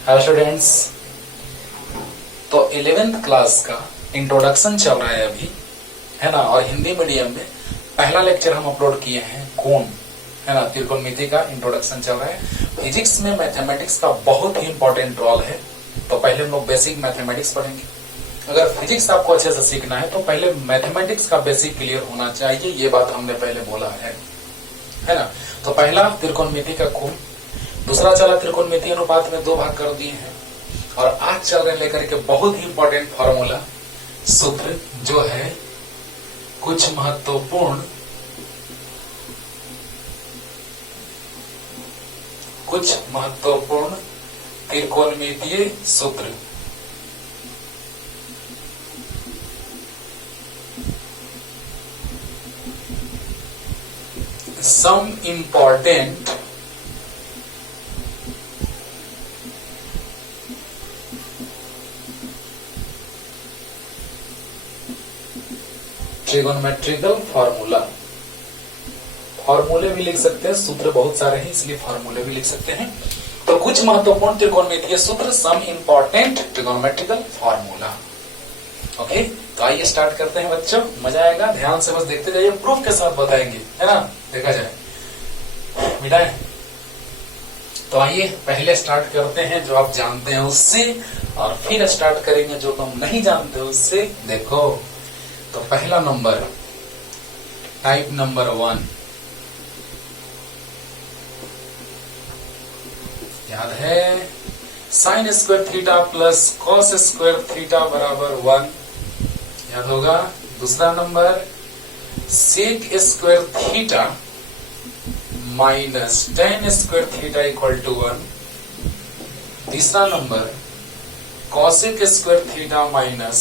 Hello students. तो 11th class का introduction चल रहा है अभी, है ना। और हिंदी मीडियम में पहला लेक्चर हम अपलोड किए हैं कोण, है ना, त्रिकोणमिति का इंट्रोडक्शन चल रहा है। फिजिक्स में मैथमेटिक्स का बहुत ही इंपॉर्टेंट रोल है। तो पहले हम लोग बेसिक मैथमेटिक्स पढ़ेंगे। अगर फिजिक्स आपको अच्छे से सीखना है तो पहले मैथमेटिक्स का बेसिक क्लियर होना चाहिए, ये बात हमने पहले बोला है ना। तो पहला त्रिकोणमिति का कोण, दूसरा चला त्रिकोणमिति अनुपात में दो भाग कर दिए हैं, और आज चल रहे लेकर के बहुत ही इंपॉर्टेंट फॉर्मूला सूत्र जो है कुछ महत्वपूर्ण त्रिकोणमितीय सूत्र। सम इम्पॉर्टेंट ट्रिगोनोमेट्रिकल फॉर्मूले भी लिख सकते हैं, सूत्र बहुत सारे हैं इसलिए फॉर्मूले भी लिख सकते हैं। तो कुछ महत्वपूर्ण त्रिकोणमितीय सूत्र, some important trigonometrical formula. Okay, तो आइए स्टार्ट करते हैं बच्चों, मजा आएगा। ध्यान से बस देखते जाइए, प्रूफ के साथ बताएंगे, है ना। देखा जाए बेटा। तो आइए पहले स्टार्ट करते हैं जो आप जानते हैं उससे, और फिर स्टार्ट करेंगे जो तुम नहीं जानते उससे। देखो, तो पहला नंबर, टाइप नंबर 1 याद है, sine square theta plus cos square theta बराबर 1, याद होगा। दूसरा number, sec square theta minus tan square theta equal to 1। तीसरा number, cosec square theta minus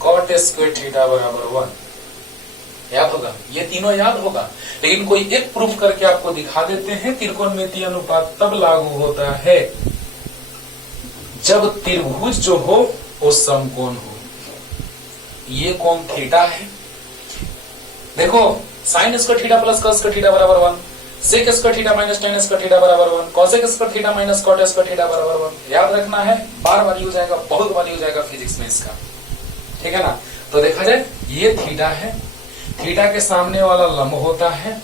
cot square theta बराबर 1, याद होगा। ये तीनों याद होगा, लेकिन कोई एक प्रूफ करके आपको दिखा देते हैं। त्रिकोणमितीय अनुपात तब लागू होता है जब त्रिभुज जो हो वो समकोण हो। ये कोण थीटा है। देखो, sine square theta plus cos square theta बराबर 1, sec square theta minus tan square theta बराबर 1, cosec square theta minus cot square theta बराबर 1। याद रखना है, बार बार यूज आएगा, बहुत बार यूज आएगा फिजिक्स में इसका, ठीक है ना। तो देखा जाए, ये थीटा है, थीटा के सामने वाला लंब होता है,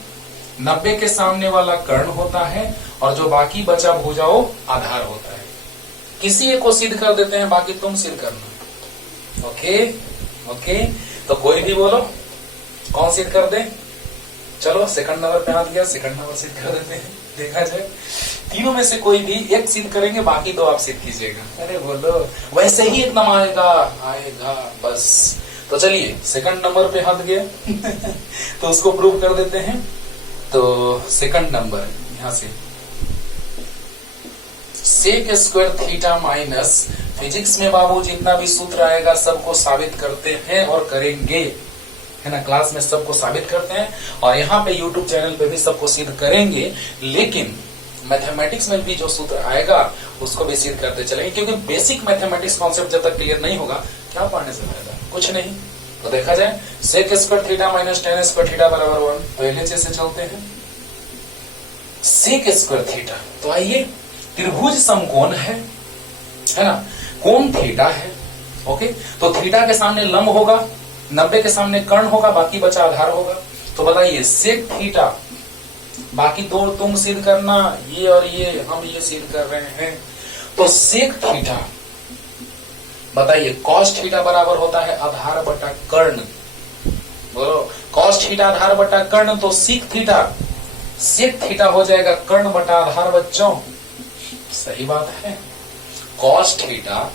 90 के सामने वाला कर्ण होता है, और जो बाकी बचा भुजा वो आधार होता है। किसी एक को सिद्ध कर देते हैं, बाकी तुम सिद्ध करना। ओके, तो कोई भी बोलो, कौन सिद्ध कर दे। चलो, सेकंड नंबर पे हाथ गया, सेकंड नंबर सिद्ध कर देते हैं। देखा जाए, तीनों में से कोई भी एक सिद्ध करेंगे, बाकी दो आप सिद्ध कीजिएगा। अरे बोलो, वैसे ही एकदम आएगा बस। तो चलिए, सेकंड नंबर पे हाथ गया तो उसको प्रूव कर देते हैं। तो सेकंड नंबर, यहां से sec square theta minus, physics में बाबू जितना भी सूत्र आएगा सबको साबित करते हैं और करेंगे, है ना। क्लास में सबको साबित करते हैं, और यहाँ पे यूट्यूब चैनल पे भी सबको सिद्ध करेंगे। लेकिन मैथमेटिक्स में भी जो सूत्र आएगा उसको भी सिद्ध करते चलेंगे, क्योंकि बेसिक मैथमेटिक्स कॉन्सेप्ट जब तक क्लियर नहीं होगा, क्या पढ़ने से फायदा, कुछ नहीं। तो देखा जाए, sec square theta minus tan square theta बराबर 1, तो LHS से चलते हैं। सेक स्क्वायर थीटा, तो आइए, त्रिभुज समकोण है ना, कोण थीटा है। ओके, तो थीटा के सामने लंब होगा, 90 के सामने कर्ण होगा, बाकी बचा आधार होगा। तो बताइए, सेक थीटा, बाकी दो तुम सिद्ध करना, ये और ये हम ये सिद्ध कर रहे हैं। तो सेक थीटा, बताइए, कॉस थीटा बराबर होता है आधार बटा कर्ण। बोलो, कॉस थीटा आधार बटा कर्ण, तो सेक थीटा हो जाएगा कर्ण बटा आधार बच्चों। सही बात है, कॉस थीटा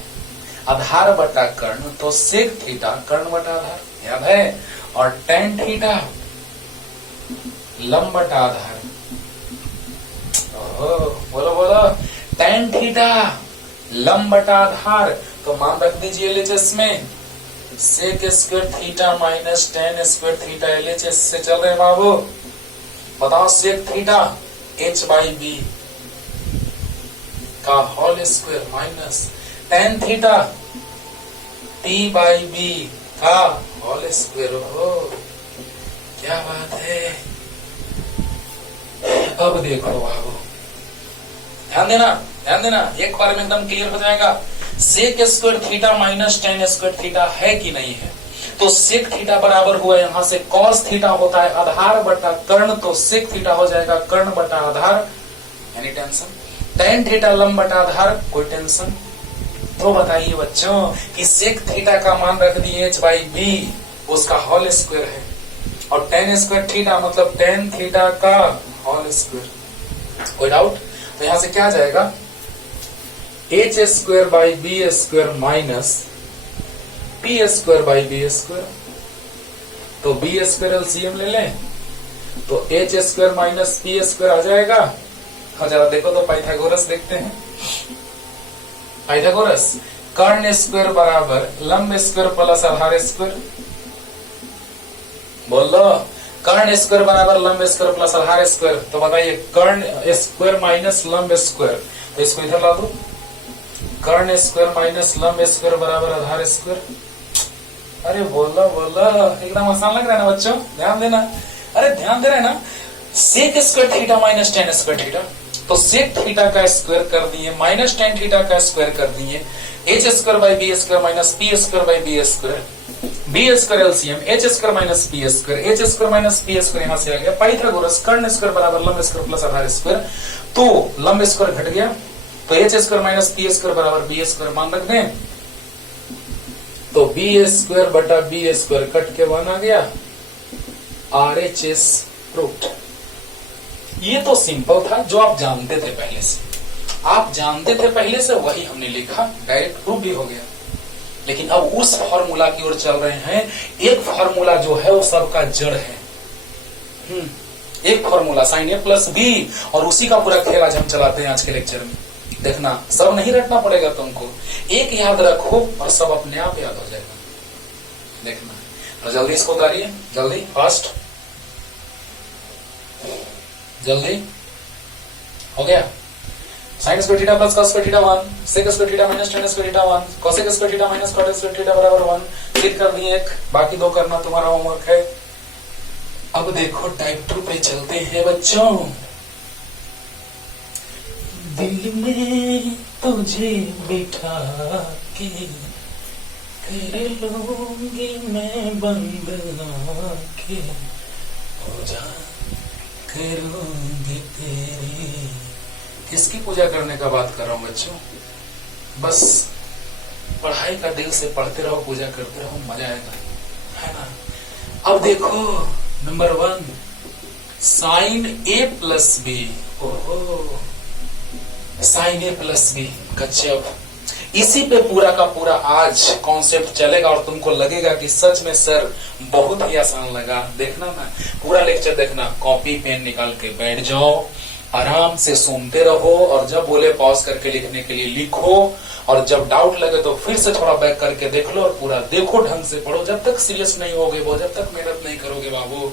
आधार बटा कर्ण, तो सेक थीटा कर्ण बटा आधार, याद है। और टेन थीटा लंब बटा आधार। बोलो, टेन थीटा लंब बटा आधार। तो मान रख दीजिए LHS में, sec square theta minus tan square theta LHS से चल रहे बाबू। बताओ, सेक थीटा h/b का whole square minus tan theta t/b का होल स्क्वायर। हो, क्या बात है। अब देखो बाबू, ध्यान देना, एक बार में एकदम क्लियर हो जाएगा। Sec square theta minus tan square theta है कि नहीं है? तो सेक थीटा बराबर हुआ यहां से कॉस थीटा होता है आधार बटा कर्ण, तो सेक थीटा हो जाएगा कर्ण बटा आधार, यानी टेंशन। टेन थीटा लंब बटा आधार, कोई टेंशन। तो बताइए बच्चों कि सेक थीटा का मान रख दिए h बाई बी, उसका होल स्क्वायर है, और टेन स्क्वायर थीटा मतलब टेन थीटा का होल स्क्वायर। कोई डाउट? तो यहां से क्या आ जाएगा? H square by B square minus P square by B square. तो बी स्क्वायर एलसीएम ले लें तो H square minus P square आ जाएगा। हाँ जरा देखो तो पाइथागोरस देखते हैं। पाइथागोरस कर्ण स्क्वायर बराबर लंब स्क्वायर प्लस आधार स्क्वायर। बोल लो, कर्ण स्क्वायर बराबर लंब स्क्वायर प्लस आधार स्क्वायर। तो बताइए कर्ण स्क्वायर माइनस लंब स्क्वायर, तो इसको इधर ला दो। कर्ण स्क्वायर माइनस लंब स्क्वायर बराबर आधार स्क्वायर। अरे बोला बोला, एकदम आसान लग रहा है ना बच्चों? ध्यान देना, अरे ध्यान दे रहे हैं ना। Sec square theta minus tan square theta, तो सेक थीटा का स्क्वायर कर दिए माइनस टेन थीटा का स्क्वायर कर दिए। H square by B square minus P square by B square, B square LCM H square minus P square, H square minus P square यहां से आ गया। Pythagoras कर्ण square बराबर लंब स्क्वायर प्लस आधार square, तो लंब स्क्वायर घट गया, तो H square minus P square बराबर बी स्क्वायर मान रख दें, तो बी स्क्वायर बटा बी स्क्वायर कट के वन आ गया, RHS प्रूव्ड। ये तो सिंपल था, जो आप जानते थे पहले से, आप जानते थे पहले से, वही हमने लिखा, डायरेक्ट प्रूव भी हो गया। लेकिन अब उस फॉर्मूला की ओर चल रहे हैं। एक फॉर्मूला जो है वो सबका जड़ है। एक formula sine A plus B, और उसी का पूरा खेल आज हम चलाते हैं आज के लेक्चर में। देखना, सब नहीं रटना पड़ेगा तुमको, एक याद रखो और सब अपने आप याद हो जाएगा। देखना, तो जल्दी इसको उतारिए, जल्दी फास्ट, जल्दी हो गया। Sine square theta plus cos square theta 1, sec square theta minus tan square theta 1, cosec square theta minus cot square theta बराबर 1। सिद्ध कर दिए एक, बाकी दो करना तुम्हारा होमवर्क है। अब देखो टाइप 2 पे चलते हैं बच्चों। दिल में तुझे बिठा के कर लूंगी मैं बंद आंखें, पूजा करूंगी तेरी। किसकी पूजा करने का बात कर रहा हूं बच्चों? बस पढ़ाई का दिल से पढ़ते रहो, पूजा करते रहो, मजा आएगा, है ना। अब देखो number 1, sign A plus B. ओहो, साइन ए प्लस बी, गजब। इसी पे पूरा का पूरा आज कॉन्सेप्ट चलेगा और तुमको लगेगा कि सच में सर बहुत ही आसान लगा। देखना ना, पूरा लेक्चर देखना, कॉपी पेन निकाल के बैठ जाओ, आराम से सुनते रहो, और जब बोले पॉज करके लिखने के लिए लिखो, और जब डाउट लगे तो फिर से थोड़ा बैक करके देख लो, और पूरा देखो, ढंग से पढ़ो। जब तक सीरियस नहीं होगे वो, जब तक मेहनत नहीं करोगे बाबू,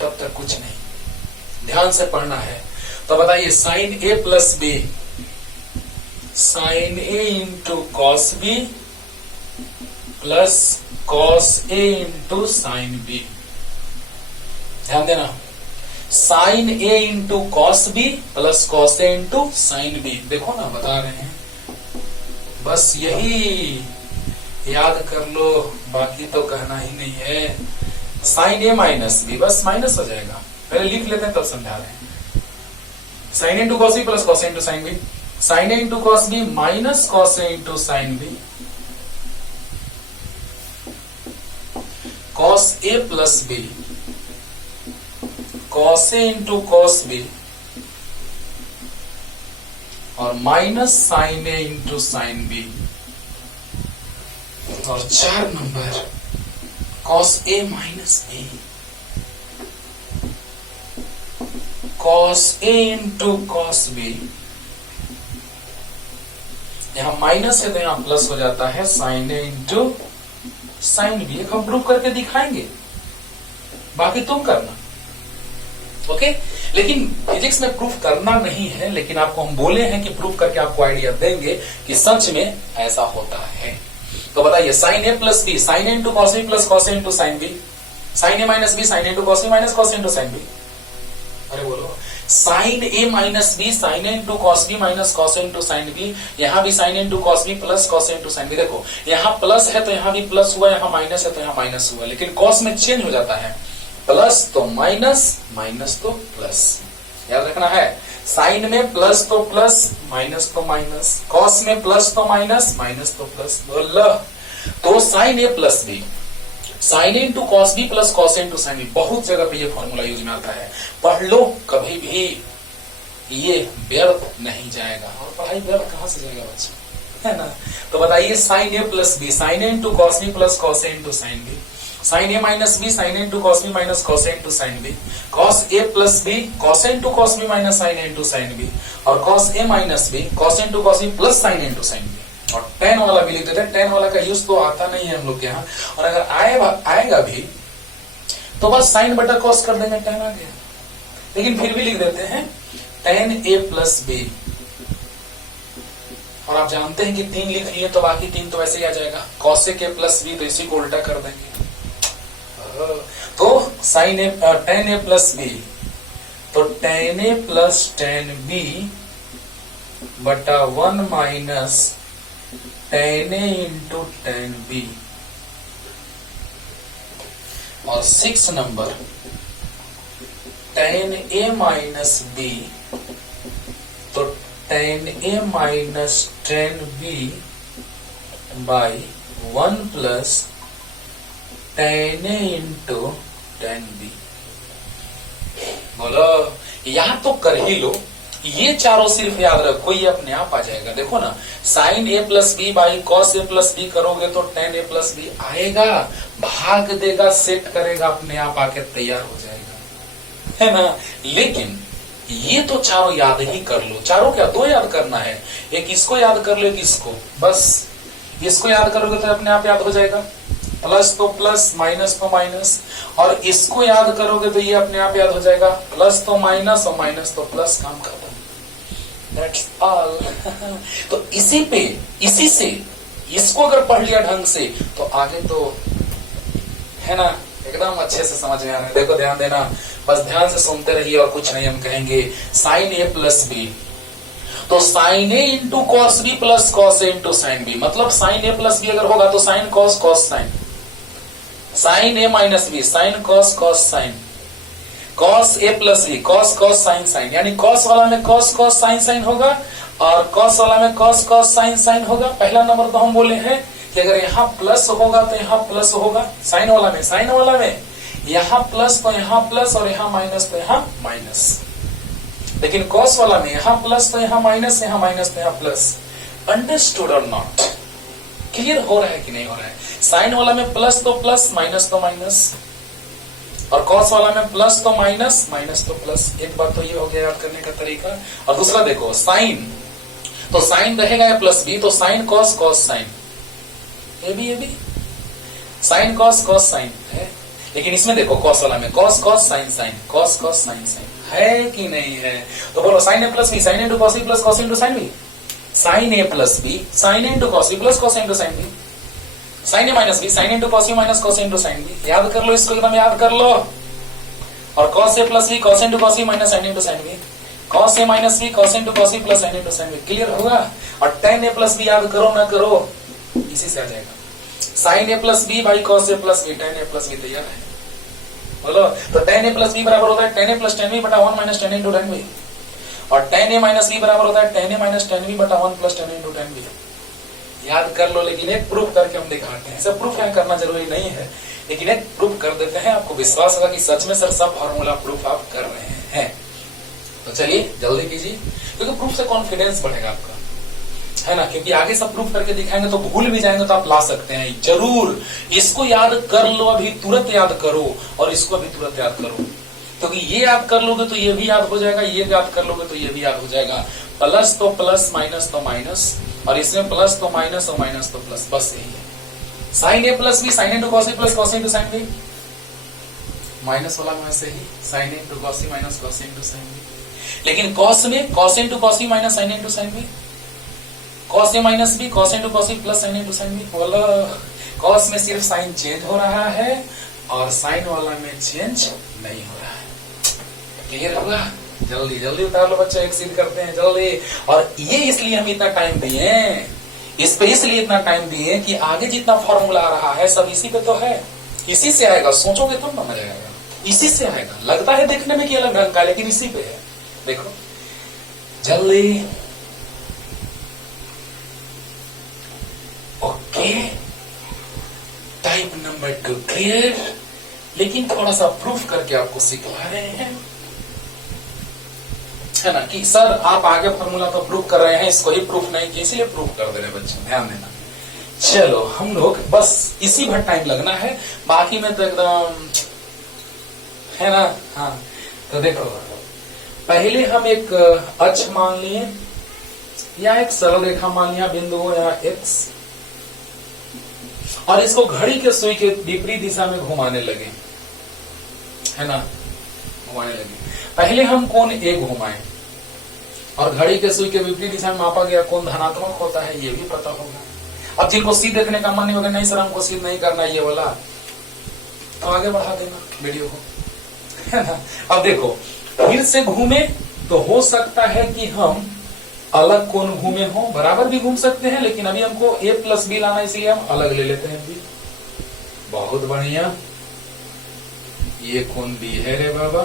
तब तक कुछ नहीं। ध्यान से पढ़ना है। तो बताइए sine A plus B, sine A into cos B plus cos A into sign B. ध्यान देना, sine A into cos B plus cos A into sign B. देखो ना, बता रहे हैं, बस यही याद कर लो, बाकी तो कहना ही नहीं है। साइन ए माइनस बी, बस माइनस हो जाएगा, पहले लिख लेते हैं तब समझा रहे हैं। Sine A into cos B plus cos A into sign B, sine A into cos B minus cos A into sign B, cos A plus B, cos A into cos B, और minus sign A into sign B, और 4 number cos A minus B, cos A into cos B. यहां minus है तो यहां plus हो जाता है, sine A into sign B. एक हम प्रूफ करके दिखाएंगे, बाकी तुम करना, ओके। लेकिन फिजिक्स में प्रूफ करना नहीं है, लेकिन आपको हम बोले हैं कि प्रूफ करके आपको आइडिया देंगे कि सच में ऐसा होता है। तो बताइए sine A plus B, sine A into cos B plus cos A into sign B, sine A minus B, sine A into cos B minus cos A into sign B. अरे बोलो, sine A minus B sine A into cos B minus cos A into sign B, यहाँ भी sine A into cos B plus cos A into sign B. देखो यहाँ plus है तो यहाँ भी प्लस हुआ, यहाँ माइनस है तो यहाँ माइनस हुआ, लेकिन कॉस में चेंज हो जाता है, प्लस तो माइनस, माइनस तो प्लस। याद रखना है, साइन में प्लस तो प्लस, माइनस तो माइनस, कॉस में प्लस तो माइनस, माइनस तो प्लस। बोलो तो sine A plus B sine A into cos B plus cos A into sign B, बहुत जगह पे ये फॉर्मूला यूज में आता है, पढ़ लो, कभी भी ये व्यर्थ नहीं जाएगा। और पढ़ाई व्यर्थ कहां से जाएगा बच्चों, है ना। तो बताइए sine A plus B sine A into cos B plus cos A into sign B, sine A minus B sine A into cos B minus cos A into sign B, cos A plus B cos A into cos B minus sign A into sign B, और cos A minus B cos A into cos B plus sine A into sign B. और tan वाला भी लिख देते हैं, ten वाला का use तो आता नहीं है हम लोग के यहाँ, और अगर आएगा भी तो बस साइन बटा कॉस कर देंगे, टेन आ गया। लेकिन फिर भी लिख देते हैं टेन ए प्लस बी, और आप जानते हैं कि 3 लिख लिए तो बाकी 3 तो वैसे ही आ जाएगा, कॉस ए के प्लस बी, तो इसी को उल्टा कर देंगे। तो sine A tan A plus B, तो tan A plus tan B बटा 1 minus tan A into tan B. और 6 number tan A minus B, तो tan A minus tan B by 1 plus tan A into tan B. बोलो यहां तो कर ही लो, ये चारों सिर्फ याद रखो, ये अपने आप आ जाएगा। देखो ना, sine A plus B by cos A plus B करोगे तो टेन ए प्लस बी आएगा, भाग देगा, सेट करेगा, अपने आप आके तैयार हो जाएगा, है ना। लेकिन ये तो चारों याद ही कर लो, चारों क्या 2 याद करना है, एक इसको याद कर लो, एक इसको, बस इसको याद करोगे तो अपने आप याद हो जाएगा, प्लस तो प्लस माइनस तो माइनस, और इसको याद करोगे तो ये अपने आप याद हो जाएगा, प्लस तो माइनस और माइनस तो प्लस, काम खत्म। That's all. तो इसी से इसको अगर पढ़ लिया ढंग से तो आगे तो है ना एकदम अच्छे से समझ में आने। देखो ध्यान देना, बस ध्यान से सुनते रहिए और कुछ नहीं हम कहेंगे। साइन ए प्लस बी, तो sine A into cos B plus cos A into sign B, मतलब साइन ए प्लस बी अगर होगा तो sine cos cos sine, sine A minus B sine cos cos sine, cos A plus B cos cos sine sine, यानी cos वाला में cos cos sine sign होगा और cos वाला में कॉस कॉस साइन साइन होगा। पहला नंबर तो हम बोले हैं कि अगर यहाँ प्लस होगा तो यहाँ प्लस होगा, साइन वाला में यहाँ प्लस तो यहाँ प्लस और यहाँ माइनस तो यहाँ माइनस, लेकिन कॉस वाला में यहाँ प्लस तो यहाँ माइनस, यहाँ माइनस तो यहाँ प्लस। अंडरस्टूड और नॉट, क्लियर हो रहा है कि नहीं हो रहा है। साइन वाला में प्लस तो प्लस, माइनस तो माइनस, और कॉस वाला में प्लस तो माइनस, माइनस तो प्लस। एक बात तो ये हो गया याद करने का तरीका। और दूसरा देखो, साइन तो साइन रहेगा या प्लस बी, तो साइन कॉस कॉस साइन, ये भी साइन कॉस कॉस साइन है, लेकिन इसमें देखो कॉस वाला में cos cos sine sine, cos cos sine sine है कि नहीं है। तो बोलो sine A plus B sine into cos B plus cos into sign B, sine A plus B sine into cos B plus cos into sign B, sine A minus B sine into cos B minus cos into sign B. याद कर लो, इसको एकदम याद कर लो। और cos A plus B cos into cos B minus sign into sign B, cos A minus B cos into cos B plus sign into sign B. Clear होगा। और टेन ए प्लस बी याद करो ना करो, इसी से आ जाएगा। Sine A plus B by cos A plus B, tan A plus B तैयार है। बोलो तो टेन ए प्लस बी बराबर होता है tan A plus tan B बटा 1 minus tan into tan B, और टेन ए माइनस बी बराबर होता है tan A minus tan B बटा 1 plus tan into tan B. याद कर लो, लेकिन एक प्रूफ करके हम दिखाते हैं। सब प्रूफ यहाँ करना जरूरी नहीं है, लेकिन एक प्रूफ कर देते हैं, आपको विश्वास होगा कि सच में सर सब फॉर्मूला प्रूफ आप कर रहे हैं। तो चलिए जल्दी कीजिए, क्योंकि प्रूफ से कॉन्फिडेंस बढ़ेगा आपका, है ना। क्योंकि आगे सब प्रूफ करके दिखाएंगे तो भूल भी जाएंगे तो आप ला सकते हैं जरूर। इसको याद कर लो, अभी तुरंत याद करो, और इसको अभी तुरंत याद करो, क्योंकि ये याद कर लोगे तो ये भी याद हो जाएगा, ये याद कर लोगे तो ये भी याद हो जाएगा। प्लस तो प्लस, माइनस तो माइनस, और इसमें प्लस तो माइनस और माइनस तो प्लस, बस यही है। Sine A plus B sine into cos A plus cos into sign B, minus वाला में से ही sine into cos minus cos into sign B. लेकिन कॉस में cos into cos minus sign into sign B, cos A minus B cos into cos plus sign into sign B. बोलो cos में सिर्फ sign change हो रहा है और sign वाला में चेंज नहीं हो रहा है। क्लियर होगा। जल्दी जल्दी उतार लो बच्चों, एक्सीड करते हैं जल्दी। और ये इसलिए हम इतना टाइम दिए हैं, इस पे इसलिए इतना टाइम दिए कि आगे जितना फॉर्मूला आ रहा है सब इसी पे तो है, इसी से आएगा। सोचोगे तो ना मजा आएगा, इसी से आएगा। लगता है देखने में कि अलग ढंग का, लेकिन इसी पे है। देखो जल्दी। Okay, type number 2 clear. लेकिन थोड़ा सा प्रूफ करके आपको सिखा रहे हैं, है ना, कि सर आप आगे फॉर्मूला तो प्रूफ कर रहे हैं, इसको ही प्रूफ नहीं किया, इसीलिए प्रूफ कर दे रहे बच्चे, ध्यान देना। चलो हम लोग बस इसी भर टाइम लगना है, बाकी में तो एकदम है ना। हाँ तो देखो, पहले हम एक अक्ष मान लिए या एक सरल रेखा मान लिया, बिंदु हो या एक्स, और इसको घड़ी के सुई के विपरीत दिशा में घुमाने लगे, है ना, घुमाने लगे। पहले हम कोण ए घुमाए और घड़ी के सुई के विपरीत दिशा में मापा गया कोण धनात्मक होता है, ये भी पता होगा। अब जिनको सी देखने का मन नहीं होगा, नहीं सर हमको सी नहीं करना ये वाला, तो आगे बढ़ा देना वीडियो को, है ना। अब देखो फिर से घूमे तो हो सकता है कि हम अलग कोण घूमे हो, बराबर भी घूम सकते हैं, लेकिन अभी हमको a प्लस बी लाना, इसलिए हम अलग ले लेते हैं बी। बहुत बढ़िया, ये कोण बी है रे बाबा।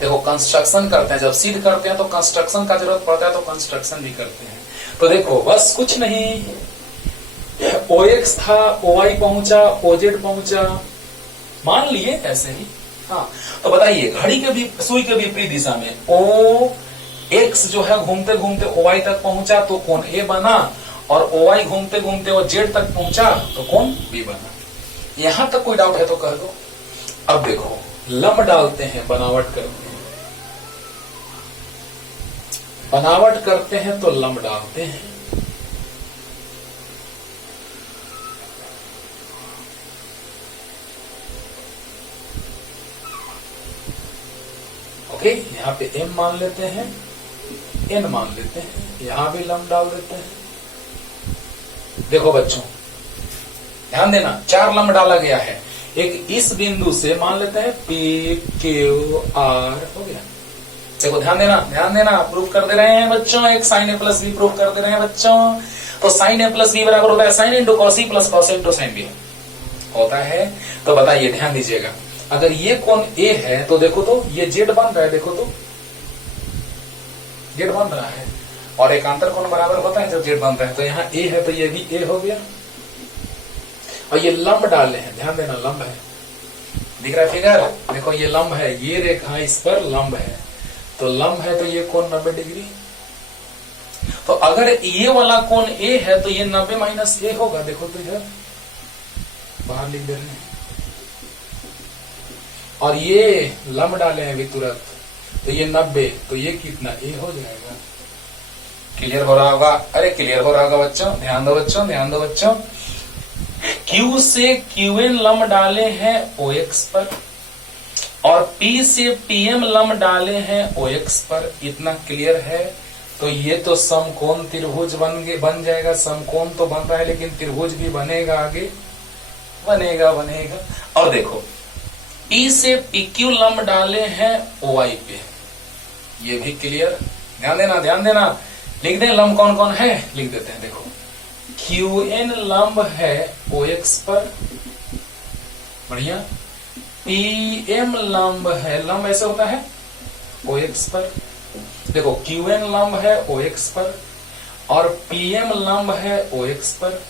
देखो कंस्ट्रक्शन करते हैं, जब सिद्ध करते हैं तो कंस्ट्रक्शन का जरूरत पड़ता है, तो कंस्ट्रक्शन भी करते हैं। तो देखो बस कुछ नहीं, OX था, OY पहुंचा, OZ पहुंचा, मान लिए ऐसे ही। हाँ तो बताइए, घड़ी के भी सुई के विपरीत दिशा में OX जो है घूमते घूमते OY तक पहुंचा तो कोण A बना, और OY घूमते घूमते वो Z तक पहुंचा तो कोण B बना। यहां तक कोई डाउट है तो कह दो। अब देखो लंब डालते हैं, बनावट करते हैं, बनावट करते हैं तो लंब डालते हैं। ओके, यहाँ पे m मान लेते हैं, n मान लेते हैं, यहां भी लंब डाल देते हैं। देखो बच्चों ध्यान देना, 4 लंब डाला गया है। एक इस बिंदु से मान लेते हैं P Q R हो गया। देखो ध्यान देना, ध्यान देना, प्रूफ कर दे रहे हैं बच्चों, एक sign A plus B proof कर दे रहे हैं बच्चों। तो साइन ए प्लस बी बराबर होता है sine into cos E plus cos into sign B होता है। तो बताइए, ध्यान दीजिएगा, अगर ये कोण ए है तो देखो तो ये जेड बन रहा है, देखो तो जेड बन रहा है, और एकांतर कोण बराबर होता है जब जेड बनता है। तो यहाँ ए है तो ये भी ए हो गया, और ये लंब डाले हैं, ध्यान देना लंब है, दिख रहा है फिगर, देखो ये लंब है, ये रेखा इस पर लंब है, तो लंब है तो ये कोण 90 डिग्री। तो अगर ये वाला कोण ए है तो ये 90 माइनस ए होगा, देखो तो इधर बाहर लिख दे रहे हैं, और ये लंब डाले हैं अभी तुरंत, तो ये 90, तो ये कितना ए हो जाएगा। क्लियर हो रहा होगा? अरे क्लियर हो रहा होगा बच्चों, ध्यान दो बच्चों, ध्यान दो बच्चों। Q से QN लंब डाले हैं OX पर, और P से PM लंब डाले हैं OX पर, इतना क्लियर है। तो ये तो समकोण त्रिभुज बन जाएगा, समकोण तो बन रहा है लेकिन त्रिभुज भी बनेगा, आगे बनेगा बनेगा। और देखो P से PQ लंब डाले हैं OY पे, ये भी क्लियर, ध्यान देना ध्यान देना। लिख दें लंब कौन कौन है, लिख देते हैं। देखो QN लंब है OX पर, बढ़िया। PM लंब है, लंब ऐसे होता है OX पर, देखो QN लंब है OX पर, और PM लंब है OX पर,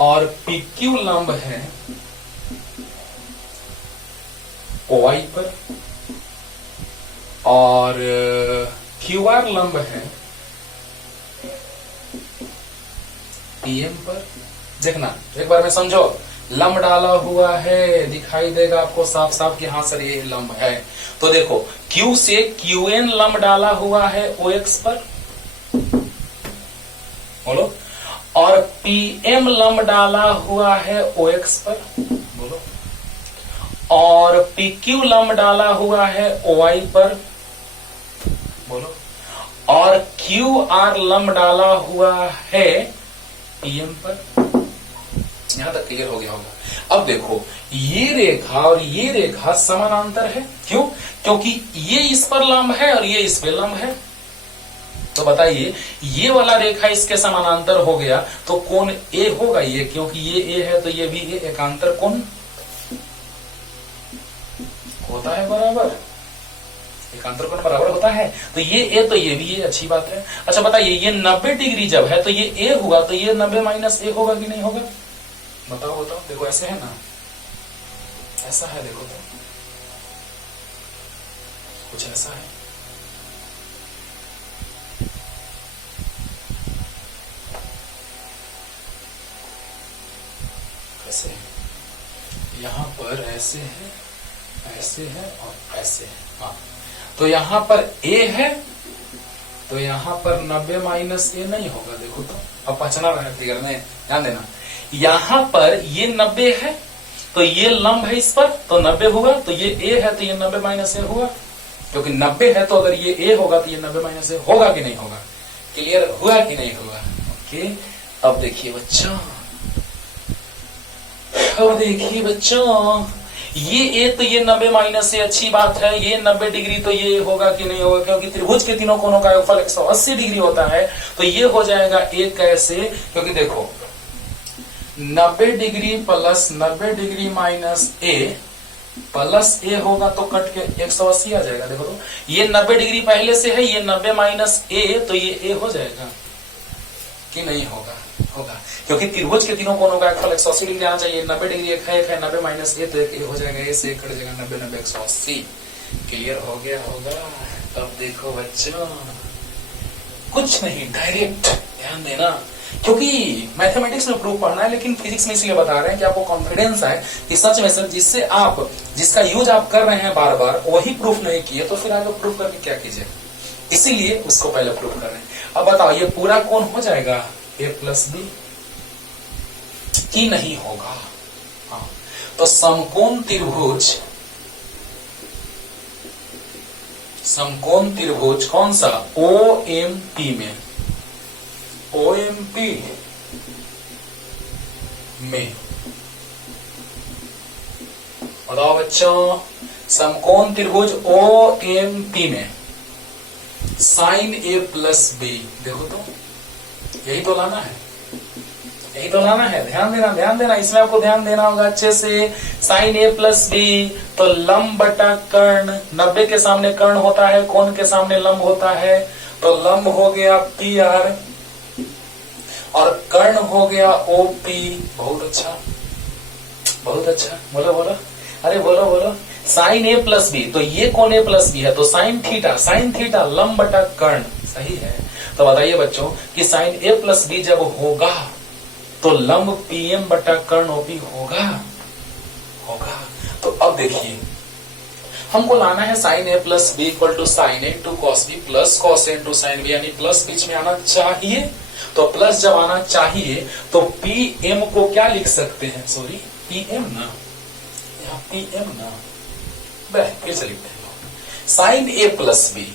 और PQ लंब है OY पर, और QR लंब है PM पर। देखना एक बार में समझो, लंब डाला हुआ है, दिखाई देगा आपको साफ साफ कि हाँ सर ये लंब है। तो देखो Q से QN लंब डाला हुआ है OX पर, बोलो, और PM लंब डाला हुआ है OX पर, बोलो, और PQ लंब डाला हुआ है OY पर, बोलो, और QR लंब डाला हुआ है PM पर। यहां तक क्लियर हो गया होगा। अब देखो ये रेखा और ये रेखा समानांतर है। क्यों? क्योंकि ये इस पर लंब है और ये इस पे लंब है। तो बताइए ये वाला रेखा इसके समानांतर हो गया तो कोण ए होगा ये, क्योंकि ये ए है तो ये भी ए, एकांतर कोण होता है बराबर, एकांतर कोण बराबर होता है। तो ये ए तो ये भी ए, अच्छी बात है। अच्छा बताइए ये 90 डिग्री जब है तो ये ए हुआ तो ये 90 माइनस ए होगा कि नहीं होगा? बताओ बताओ। देखो ऐसे है ना, ऐसा है, देखो तो कुछ ऐसा है। कैसे? यहां पर ऐसे है, ऐसे है और ऐसे है। हाँ तो यहां पर ए है तो यहां पर 90 माइनस ए नहीं होगा। देखो तो अब पहचाना रहे फिगर में, ध्यान देना। यहां पर ये 90 है तो ये लंब है इस पर तो 90 होगा, तो ये ए है तो ये 90 माइनस ए होगा, क्योंकि 90 है तो अगर ये ए होगा तो ये 90 माइनस ए होगा कि नहीं होगा? क्लियर हुआ कि नहीं हुआ? ओके। अब देखिए बच्चों, अब देखिए बच्चों, ये ए तो ये 90 माइनस से अच्छी बात है, ये 90 डिग्री तो ये होगा कि नहीं होगा? क्योंकि त्रिभुज के तीनों कोणों का योगफल 180 डिग्री होता है, तो ये हो जाएगा ए। कैसे? क्योंकि देखो 90 डिग्री प्लस 90 डिग्री माइनस ए प्लस ए होगा तो कट के 180 आ जाएगा। देखो तो ये 90 डिग्री पहले से है, ये 90 माइनस ए तो ये ए हो जाएगा कि नहीं होगा? होगा, क्योंकि त्रिभुज के तीनों कोणों का योगफल 180 डिग्री आना चाहिए। 90 डिग्री एक है 90 माइनस ए तो एक हो जाएगा, ए से कट जाएगा 90 90 180। क्लियर हो गया होगा? अब देखो बच्चों, कुछ नहीं, डायरेक्ट ध्यान देना, क्योंकि मैथमेटिक्स में प्रूफ पढ़ना है लेकिन फिजिक्स में इसलिए बता रहे हैं कि आपको कॉन्फिडेंस आए कि सच में सर जिससे आप जिसका यूज आप कर रहे हैं बार बार वही प्रूफ नहीं किए तो फिर आगे प्रूफ करके क्या कीजिए, इसीलिए उसको पहले प्रूफ कर रहे हैं। अब बताओ ये पूरा कोण हो जाएगा ए प्लस बी कि नहीं होगा? हाँ तो समकोण त्रिभुज कौन सा? OMP में, OMP में बताओ बच्चों, समकोण त्रिभुज OMP में साइन ए प्लस बी, देखो तो यही तो लाना है, यही तो लाना है। ध्यान देना, इसमें आपको ध्यान देना होगा अच्छे से। साइन ए प्लस बी तो लंब बटा कर्ण, 90 के सामने कर्ण होता है, कोण के सामने लंब होता है, तो लंब हो गया पी आर और कर्ण हो गया ओपी। बहुत अच्छा, बहुत अच्छा, बोलो बोलो, अरे बोलो बोलो। साइन ए प्लस बी तो ये कोण ए प्लस बी है तो साइन थीटा लंब बटा कर्ण, सही है। तो बताइए बच्चों कि साइन ए प्लस बी जब होगा तो लंब पीएम बटा कर्ण ओपी होगा। तो अब देखिए हमको लाना है sine A plus B equal to sine A to cos B plus cos A to sine B, यानी प्लस बीच में आना चाहिए। तो प्लस जब आना चाहिए तो पीएम को क्या लिख सकते हैं? सॉरी पीएम ना, यहाँ पीएम ना, फिर से लिखते हैं साइन ए प्लस बी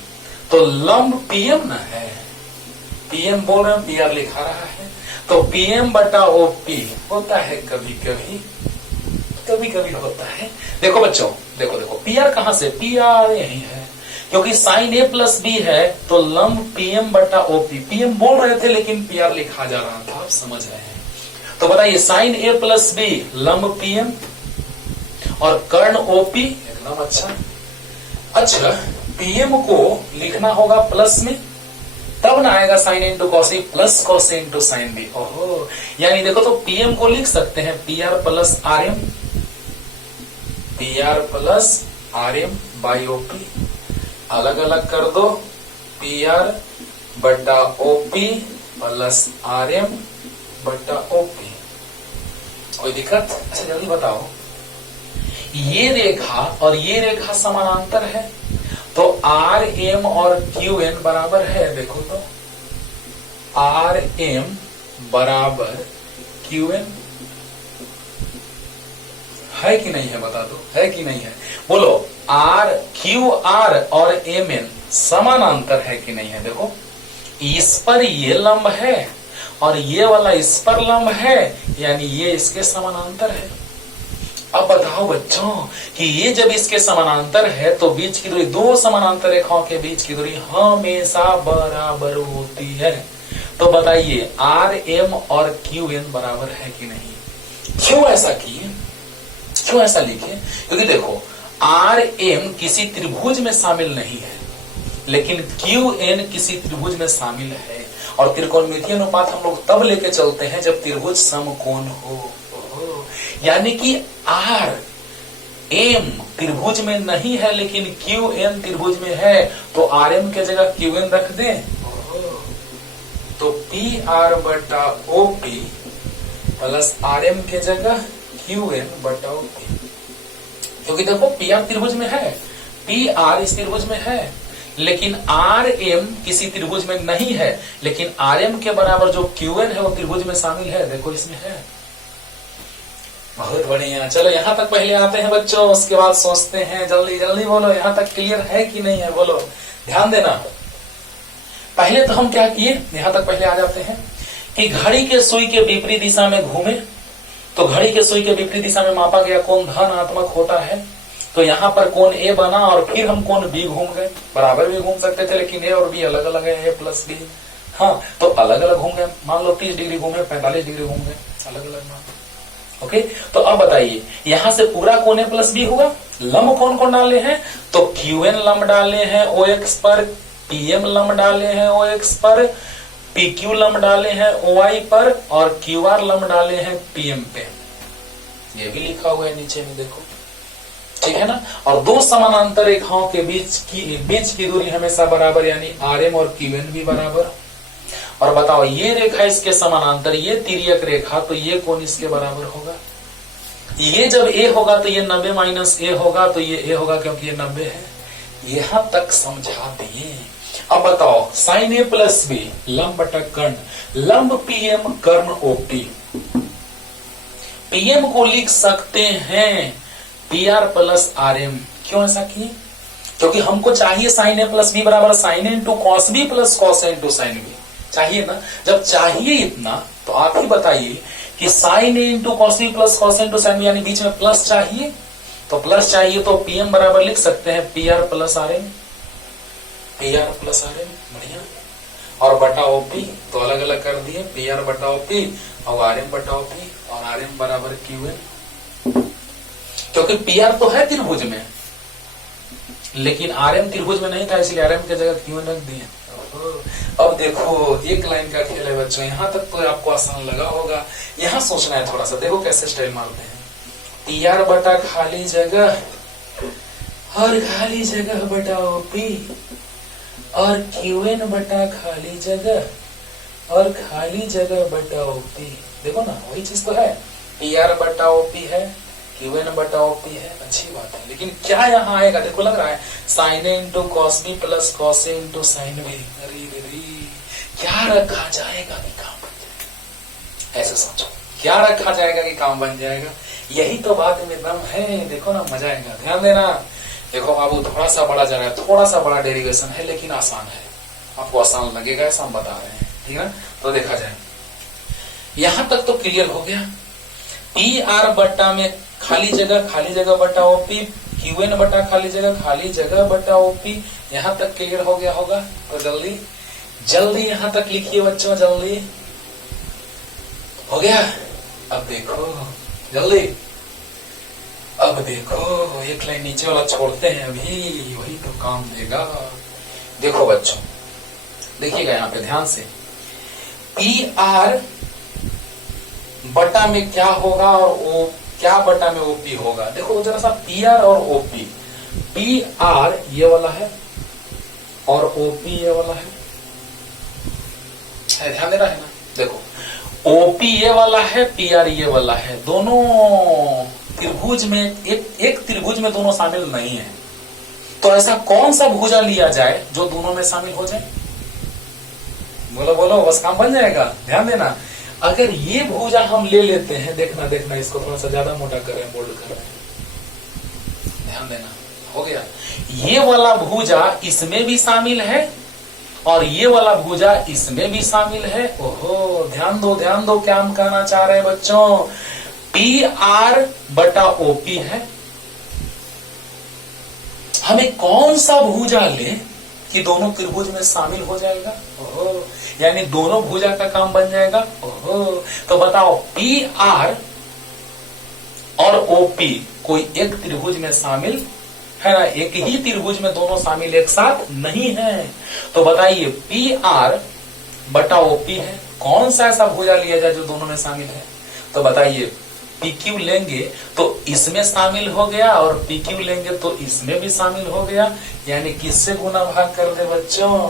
तो लंब पीएम ना है, पीएम बोल रहे हैं, पीआर लिखा रहा है, तो पीएम बटा ओपी होता है, कभी कभी होता है। देखो बच्चों, देखो पीआर कहां से? पीआर यही है, क्योंकि साइन ए प्लस बी है तो लंब पीएम बटा ओपी, पीएम बोल रहे थे लेकिन पीआर लिखा जा रहा था, आप समझ रहे हैं। तो बताइए साइन ए प्लस बी लंब पीएम और कर्ण ओपी, एकदम अच्छा। पीएम को लिखना होगा प्लस में, तब ना आएगा sign into cos A plus cos A into sine B. ओहो, यानी देखो तो पीएम को लिख सकते हैं PR plus RM, PR plus RM by OP, अलग अलग कर दो, पीआर बटा ओपी प्लस आरएम बटा ओपी। कोई दिक्कत? अच्छा जल्दी बताओ, ये रेखा और ये रेखा समानांतर है तो आर एम और क्यू एन बराबर है। देखो तो आर एम बराबर क्यू एन है कि नहीं है? बता दो, है कि नहीं है? बोलो, आर क्यू आर और एम एन समानांतर है कि नहीं है? देखो इस पर ये लंब है और ये वाला इस पर लंब है, यानी ये इसके समानांतर है। अब बताओ बच्चों कि ये जब इसके समानांतर है तो बीच की दूरी, दो समानांतर रेखाओं के बीच की दूरी हमेशा बराबर होती है। तो बताइए आर एम और क्यू एन बराबर है कि नहीं? क्यों ऐसा किए, क्यों ऐसा लिखे? क्योंकि देखो आर एम किसी त्रिभुज में शामिल नहीं है, लेकिन क्यू एन किसी त्रिभुज में शामिल है। और त्रिकोणमितीय अनुपात हम लोग तब लेके चलते हैं जब त्रिभुज समकोण हो। यानी कि आर एम त्रिभुज में नहीं है लेकिन क्यू एन त्रिभुज में है, तो आर एम के जगह क्यू एन रख दें, तो पी आर बटा O P plus R M के जगह क्यू एन बटा ओ पी। क्योंकि देखो पी आर त्रिभुज में है, पी आर इस त्रिभुज में है, लेकिन आर एम किसी त्रिभुज में नहीं है, लेकिन आर एम के बराबर जो क्यू एन है वो त्रिभुज में शामिल है। देखो इसमें है। बहुत बढ़िया। चलो यहां तक पहले आते हैं बच्चों, उसके बाद सोचते हैं। जल्दी जल्दी बोलो, यहां तक क्लियर है कि नहीं है? बोलो, ध्यान देना। पहले तो हम क्या किए, यहां तक पहले आ जाते हैं कि घड़ी के सुई के विपरीत दिशा में घूमे, तो घड़ी के सुई के विपरीत दिशा में मापा गया कोण धनात्मक होता है। तो यहाँ पर कोण ए बना और फिर हम कोण बी घूम गए। बराबर भी घूम सकते थे लेकिन ए और बी अलग अलग है, ए प्लस बी। हाँ, तो अलग अलग घूम गए। मान लो 30 डिग्री घूमे, 45 डिग्री घूम गए, अलग अलग मान। ओके, तो अब बताइए यहां से पूरा कोण ए प्लस बी होगा। लंब कौन कौन डाले हैं? तो क्यू एन लंब डाले हैं ओ एक्स पर, पी एम लंब डाले हैं ओ एक्स पर, पी क्यू लंब डाले हैं ओ वाई पर, और क्यू आर लंब डाले हैं पी एम पे। ये भी लिखा हुआ है नीचे में, देखो, ठीक है ना। और दो समानांतर रेखाओं के बीच की दूरी हमेशा बराबर, यानी आर एम और क्यू एन भी बराबर। और बताओ ये रेखा इसके समानांतर, ये तिर्यक रेखा, तो ये कोण इसके बराबर होगा। ये जब ए होगा तो ये 90 माइनस ए होगा, तो ये ए होगा क्योंकि ये 90 है। यहां तक समझा दिए। अब बताओ साइन ए प्लस बी लंब बटा कर्ण, लंब पीएम कर्ण ओपी। पीएम को लिख सकते हैं P R plus R M. क्यों ऐसा किए? क्योंकि हमको चाहिए साइन ए प्लस बी बराबर sine A into cos B plus cos A into sign B. चाहिए ना। जब चाहिए इतना तो आप ही बताइए कि sine A into cos B plus cos A into sign B, यानी बीच में प्लस चाहिए। तो प्लस चाहिए तो पीएम बराबर लिख सकते हैं P R plus R M, P R plus R M. बढ़िया। और बटा ओपी तो अलग अलग कर दिए, पी आर बटा ओपी और आर एम बटा ओपी, और आर एम बराबर क्यू एन। क्योंकि पी आर तो है त्रिभुज में, लेकिन आर एम त्रिभुज में नहीं था, इसलिए आर एम की जगह क्यू एन रख दिए। अब देखो एक लाइन का खेल है बच्चों, यहां तक तो आपको आसान लगा होगा। यहां सोचना है थोड़ा सा। देखो कैसे स्टाइल मारते हैं। पी आर बटा खाली जगह और खाली जगह बटा ओपी, और क्यू एन बटा खाली जगह और खाली जगह बटा ओपी। देखो ना वही चीज तो है, पी आर बटा ओपी है, क्यू एन बटा ओपी है। अच्छी बात है, लेकिन क्या यहाँ आएगा? देखो लग रहा है sine A into cos B plus cos A into sign B. अरे क्या रखा जाएगा कि काम बन जाएगा? ऐसे सोचो, क्या रखा जाएगा कि काम बन जाएगा? यही तो बात में दम है। देखो ना, मजा आएगा। ध्यान देना। देखो बाबू थोड़ा सा बड़ा जा रहा है, थोड़ा सा बड़ा डेरिवेशन है, लेकिन आसान है। आपको आसान लगेगा ऐसा हम बता रहे हैं, ठीक है ना। तो देखा जाए, यहां तक तो क्लियर हो गया। पी आर बट्टा में खाली जगह बटा ओपी, क्यू एन बटा खाली जगह बटा ओपी। यहां तक क्लियर हो गया होगा। तो जल्दी जल्दी यहां तक लिखिए बच्चों, जल्दी हो गया। अब देखो जल्दी, अब देखो एक लाइन नीचे वाला छोड़ते हैं अभी, वही तो काम देगा। देखो बच्चों, देखिएगा यहाँ पे ध्यान से। पी आर बटा में क्या होगा और ओ क्या बटा में ओपी होगा। देखो जरा सा, पी आर और ओपी। पी आर ये वाला है और ओपी ये वाला है, ध्यान देना है ना। देखो ओपी ये वाला है, पी आर ये वाला है। दोनों त्रिभुज में एक त्रिभुज में दोनों शामिल नहीं है। तो ऐसा कौन सा भुजा लिया जाए जो दोनों में शामिल हो जाए? बोलो बोलो, बस काम बन जाएगा। ध्यान देना। अगर ये भुजा हम ले लेते हैं, देखना देखना, इसको थोड़ा सा ज्यादा मोटा करें, बोल्ड करें, ध्यान देना। हो गया। ये वाला भुजा इसमें भी शामिल है और ये वाला भुजा इसमें भी शामिल है। ओहो, ध्यान दो क्या हम कहना चाह रहे हैं बच्चों। पी आर बटा ओपी है। हमें कौन सा भुजा ले कि दोनों त्रिभुज में शामिल हो जाएगा? ओहो, यानी दोनों भुजा का काम बन जाएगा। ओहो, तो बताओ पी आर और ओपी कोई एक त्रिभुज में शामिल है ना? एक ही त्रिभुज में दोनों शामिल एक साथ नहीं है। तो बताइए पी आर बटा ओपी है, कौन सा ऐसा भुजा लिया जाए जो दोनों में शामिल है? तो बताइए पी क्यू लेंगे तो इसमें शामिल हो गया और पी क्यू लेंगे तो इसमें भी शामिल हो गया, यानी किससे गुना भाग कर दे बच्चों?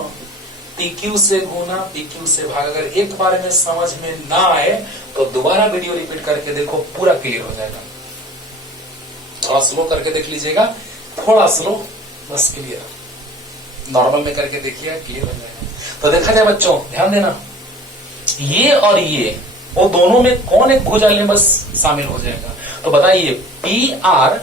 पी क्यू से गुना पी क्यू से भाग। अगर एक बार में समझ में ना आए तो दोबारा वीडियो रिपीट करके देखो, पूरा क्लियर हो जाएगा। थोड़ा स्लो करके देख लीजिएगा, थोड़ा स्लो, बस क्लियर। नॉर्मल में करके देखिए, क्लियर हो जाएगा। तो देखा जाए बच्चों, ध्यान देना, ये और ये वो दोनों में कौन एक भुजा ले बस शामिल हो जाएगा? तो बताइए पी आर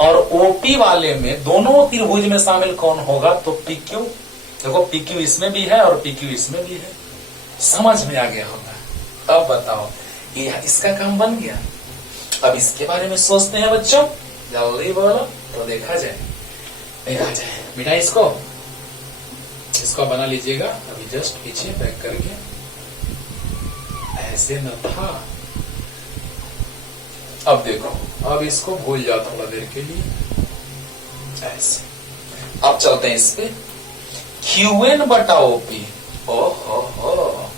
और ओपी वाले में दोनों त्रिभुज में शामिल कौन होगा? तो पी क्यू। देखो पी क्यू इसमें भी है और पी क्यू इसमें भी है, समझ में आ गया होगा। अब बताओ ये इसका काम बन गया। अब इसके बारे में सोचते हैं बच्चों, जल्दी बोलो। तो देखा जाए बेटा, इसको बना लीजिएगा अभी, जस्ट पीछे बैक करके, ऐसे न था। अब देखो, अब इसको भूल जाओ थोड़ा देर के लिए, ऐसे। अब चलते हैं इस पे, क्यू एन बटा ओपी। ओहो,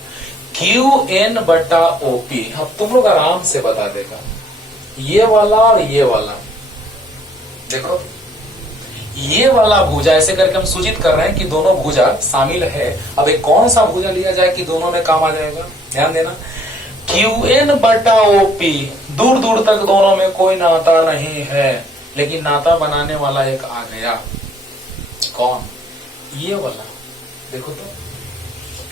क्यू एन बटा ओपी। अब तुम लोग आराम से बता देगा, ये वाला और ये वाला। देखो ये वाला भुजा, ऐसे करके हम सूचित कर रहे हैं कि दोनों भुजा शामिल है। अब एक कौन सा भुजा लिया जाए कि दोनों में काम आ जाएगा? ध्यान देना, क्यू एन बटा ओपी, दूर दूर तक दोनों में कोई नाता नहीं है, लेकिन नाता बनाने वाला एक आ गया। कौन? ये वाला। देखो तो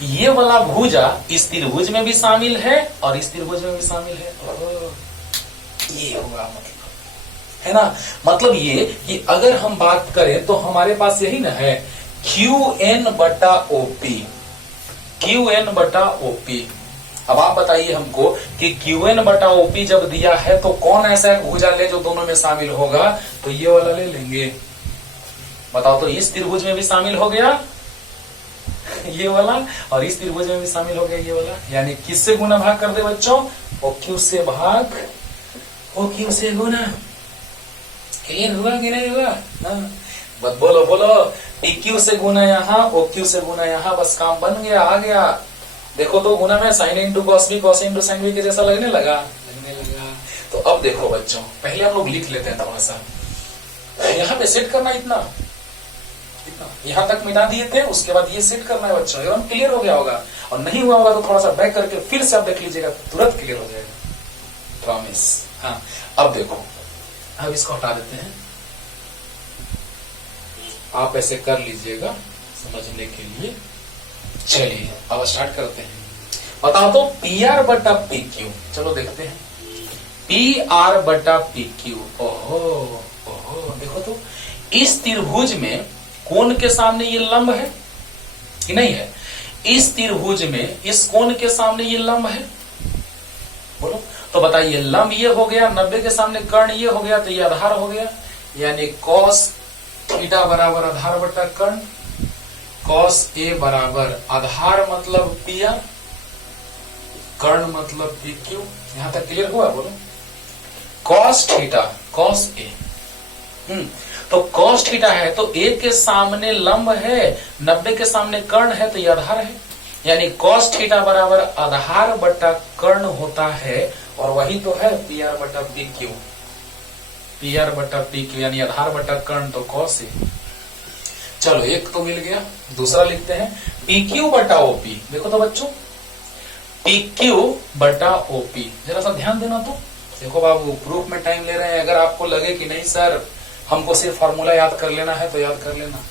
ये वाला भुजा इस त्रिभुज में भी शामिल है और इस त्रिभुज में भी शामिल है। ये होगा मतलब, है ना? मतलब ये कि अगर हम बात करें तो हमारे पास यही ना है, क्यू एन बटा ओपी, क्यू एन बटा ओपी। अब आप बताइए हमको कि क्यू एन बटा ओपी जब दिया है तो कौन ऐसा एक भुजा ले जो दोनों में शामिल होगा? तो ये वाला ले लेंगे। बताओ तो इस त्रिभुज में भी शामिल हो गया ये वाला, और इस त्रिभुज में भी शामिल हो गया ये वाला। यानी किससे गुना भाग कर दे बच्चों? ओ क्यू से भाग, ओ क्यू से गुना। क्लियर हुआ कि नहीं हुआ? बस बोलो बोलो, पी क्यू से गुना यहाँ, ओ क्यू से गुना यहाँ, बस काम बन गया, आ गया। देखो तो गुना में sine into cos B, cos into sign B के जैसा लगने लगा। तो अब देखो बच्चों, पहले हम लोग लिख लेते हैं थोड़ा सा, यहाँ पे सेट करना इतना यहाँ तक मिटा दिए थे, उसके बाद ये सेट करना है बच्चों। एकदम क्लियर हो गया होगा, और नहीं हुआ होगा तो थोड़ा सा बैक करके फिर से आप देख लीजिएगा, तुरंत क्लियर हो जाएगा, प्रॉमिस। हाँ अब देखो, अब इसको हटा देते हैं, आप ऐसे कर लीजिएगा समझने के लिए। चलिए अब स्टार्ट करते हैं। बताओ तो पी आर बटा पी क्यू, चलो देखते हैं। पी आर बटा पी क्यू, ओहो ओहो, देखो तो इस त्रिभुज में कोण के सामने ये लंब है कि नहीं है? इस त्रिभुज में इस कोण के सामने ये लंब है, बोलो तो बताइए। लंब ये हो गया, 90 के सामने कर्ण ये हो गया, तो ये आधार हो गया। यानी कॉस थीटा बराबर आधार बटा कर्ण, कॉस ए बराबर आधार मतलब पी आर, कर्ण मतलब पी क्यू। यहां तक क्लियर हुआ? बोलो कॉस थीटा कॉस ए, तो कॉस थीटा है तो ए के सामने लंब है, 90 के सामने कर्ण है, तो ये आधार है। यानी कॉस थीटा बराबर आधार बटा कर्ण होता है, और वही तो है पी आर बटा पी क्यू, पी आर बटा पी क्यू, यानी आधार बटा कर्ण तो कॉस ए। चलो एक तो मिल गया, दूसरा लिखते हैं पी क्यू बटा ओपी। देखो तो बच्चों, पी क्यू बटा ओपी, जरा सा ध्यान देना। तो देखो बाबू, प्रूफ में टाइम ले रहे हैं, अगर आपको लगे कि नहीं सर हमको सिर्फ फॉर्मूला याद कर लेना है तो याद कर लेना,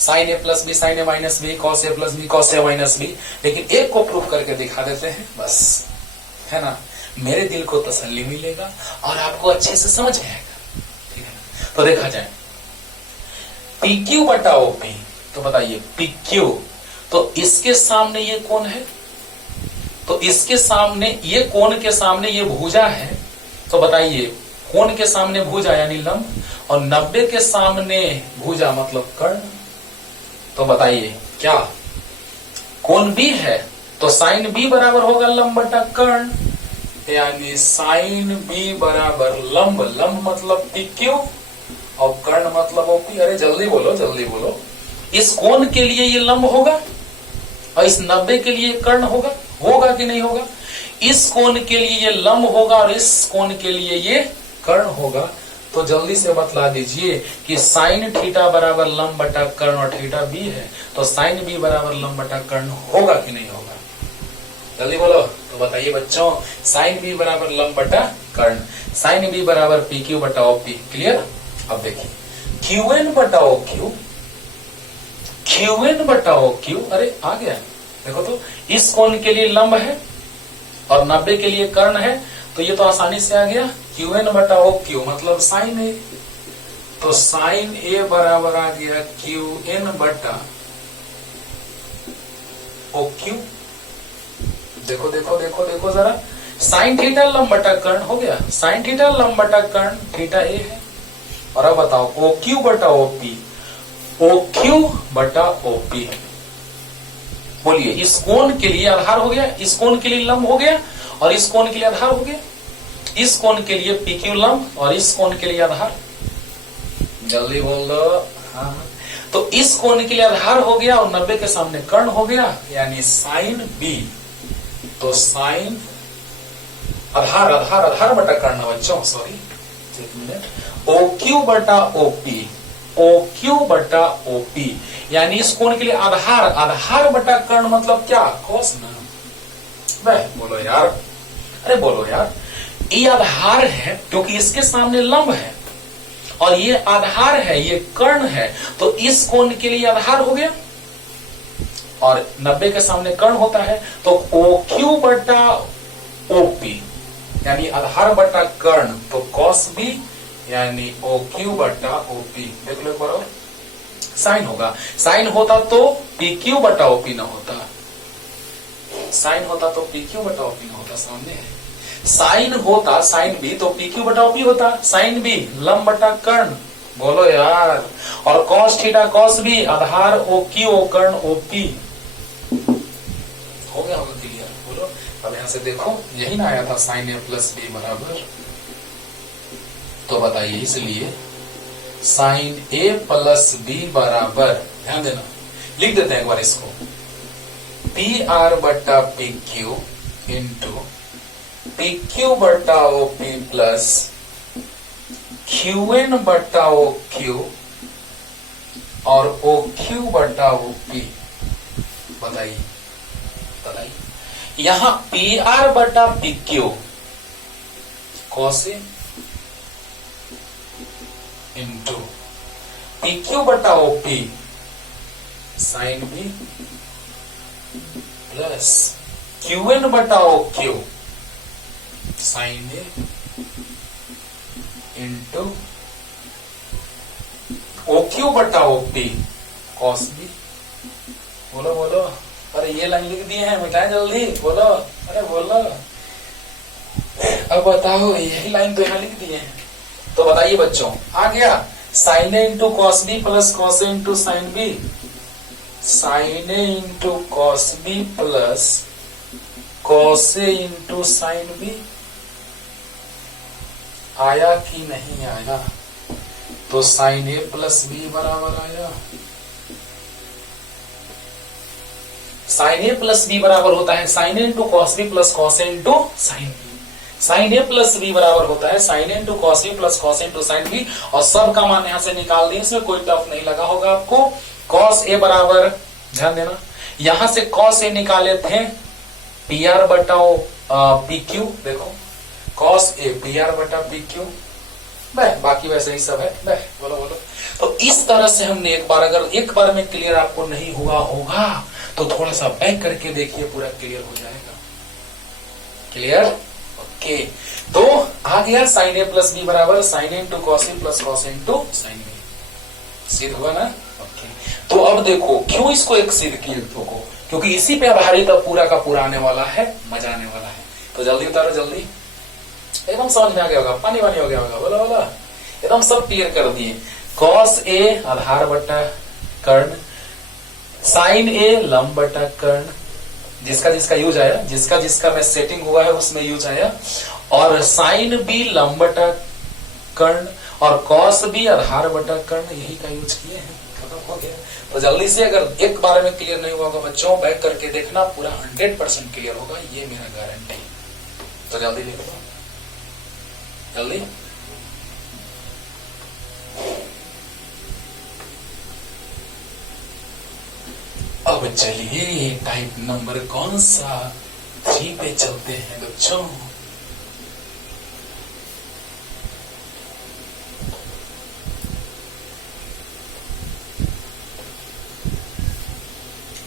sign A plus B sine A minus B, cos A plus B cos A minus B, लेकिन एक को प्रूफ करके दिखा देते हैं बस, है ना? मेरे दिल को तसल्ली मिलेगा और आपको अच्छे से समझ आएगा, ठीक है ना? तो देखा जाए पी क्यू बटा ओपी, तो बताइए पी क्यू, तो इसके सामने ये कौन है? तो इसके सामने ये कोण के सामने ये भुजा है, तो बताइए कोण के सामने भुजा यानी लंब और 90 के सामने भुजा मतलब कर्ण। तो बताइए क्या कोण बी है तो साइन बी बराबर होगा लंब बटा कर्ण, यानी साइन बी बराबर लंब, लंब मतलब पी क्यू और कर्ण मतलब ओपी। अरे जल्दी बोलो जल्दी बोलो। इस कोण के लिए ये लंब होगा और इस 90 के लिए कर्ण होगा, होगा कि नहीं होगा? इस कोण के लिए ये लंब होगा और इस कोण के लिए ये कर्ण होगा। तो जल्दी से बतला दीजिए कि साइन थीटा बराबर लंब बटा कर्ण और थीटा बी है तो साइन बी बराबर लंब बटा कर्ण होगा कि नहीं होगा? जल्दी बोलो। तो बताइए बच्चों साइन बी बराबर लंब बटा कर्ण, साइन बी बराबर पी क्यू बटा ओ पी। क्लियर? अब देखिए क्यू एन बटा ओ क्यू, क्यू एन बटा ओ क्यू। अरे आ गया, देखो तो इस कोण के लिए लंब है और 90 के लिए कर्ण है तो ये तो आसानी से आ गया क्यू एन बटा ओ क्यू मतलब साइन ए। तो साइन ए बराबर आ गया क्यू एन बटा ओ क्यू। देखो देखो देखो देखो जरा, साइन थीटा लंब बटा कर्ण हो गया, साइन थीटा लंब बटा कर्ण थीटा ए है। और अब बताओ ओ क्यू बटा ओ पी, ओ क्यू बटा ओ पी। बोलिए इस कोण के लिए आधार हो गया, इस कोण के लिए लंब हो गया और इस कोण के लिए आधार हो गया, इस कोण के लिए पी क्यू लंब और इस कोण के लिए आधार। जल्दी बोल दो। हाँ तो इस कोण के लिए आधार हो गया और 90 के सामने कर्ण हो गया यानी साइन बी। तो साइन आधार आधार आधार बटा कर्ण बच्चों, सॉरी एक मिनट, ओ क्यू बटा ओ पी, ओ क्यू बटा ओ पी यानी इस कोण के लिए आधार आधार बटा कर्ण मतलब क्या? कोस ना। वह बोलो यार, अरे बोलो यार, ये आधार है क्योंकि इसके सामने लंब है और ये आधार है, ये कर्ण है तो इस कोण के लिए आधार हो गया और 90 के सामने कर्ण होता है तो ओ क्यू बटा ओ पी यानी आधार बटा कर्ण तो कॉस बी यानी ओ क्यू बटा ओ पी। देख लो एक बार और, साइन होगा, साइन होता तो पी क्यू बटा ओ पी ना होता, साइन होता तो पी क्यू बटा ओ पी ना होता, सामने है। साइन होता साइन बी तो पी क्यू बटा ओ पी होता, साइन बी लंब बटा कर्ण। बोलो यार। और कॉस थीटा कॉस बी आधार ओ क्यू ओ कर्ण ओ पी। हो गया होगा क्लियर? बोलो। अब यहां से देखो यही ना आया था साइन ए प्लस बी बराबर, तो बताइए इसलिए साइन ए प्लस बी बराबर, ध्यान देना लिख देते हैं एक बार इसको, पी आर बटा P Q into P Q बटा O P plus Q N बटा ओ क्यू और ओ क्यू बटा ओ पी। बताइए बताइए यहां पी आर बटा P Q cos into P Q बटा O P sine B plus Q N बटा O Q sine A into O Q बटा ओ पी कॉस बी। बोलो बोलो। अरे ये लाइन लिख दिए हैं, मिटाएं जल्दी, बोलो अरे बोलो। अब बताओ यही लाइन तो यहां लिख दिए हैं। तो बताइए बच्चों आ गया sine A into cos B plus cos A into sign B, sine A into cos B plus cos A into sign B. आया कि नहीं आया? तो साइन ए प्लस बी बराबर आया, साइन ए प्लस बी बराबर होता है sine A into cos B plus cos A into sign B. Sine A plus B बराबर होता है sine A into cos B plus cos A into sign B. और सब का मान यहां से निकाल दिए, इसमें कोई टफ नहीं लगा होगा आपको। कॉस ए बराबर, ध्यान देना, यहां से कॉस ए निकाले थे पी आर बटा पी क्यू। देखो कॉस ए पी आर बटा पी क्यू, बाकी वैसे ही सब है। बोलो बोलो। तो इस तरह से हमने एक बार, अगर एक बार में क्लियर आपको नहीं हुआ होगा तो थोड़ा सा बैक करके देखिए, पूरा क्लियर हो जाएगा। क्लियर? ओके। तो आ गया साइन ए प्लस बी बराबर sine A into cos A plus cos A into sine B. सिद्ध हुआ ना? ओके। तो अब देखो क्यों इसको एक सिद्ध किए को, क्योंकि इसी पे आधारित अब पूरा का पूरा आने वाला है, मजा आने वाला है। तो जल्दी उतारो जल्दी। एकदम समझ में आ गया होगा, पानी पानी हो गया होगा, बोला बोला, एकदम सब क्लियर कर दिए। कॉस ए आधार बटा कर्ण, साइन ए लंब बटा कर्ण, जिसका जिसका यूज आया, जिसका जिसका में सेटिंग हुआ है उसमें यूज आया, और साइन बी लंब बटा कर्ण, और कॉस बी आधार बटा कर्ण, यही का यूज किए हैं, खत्म हो गया। तो जल्दी से अगर एक बार में क्लियर नहीं हुआ होगा बच्चों, बैक करके देखना, पूरा 100% क्लियर होगा, ये मेरा गारंटी। तो जल्दी लिख लो, जल्दी। अब चलिए टाइप नंबर कौन सा 3 पे चलते हैं बच्चों।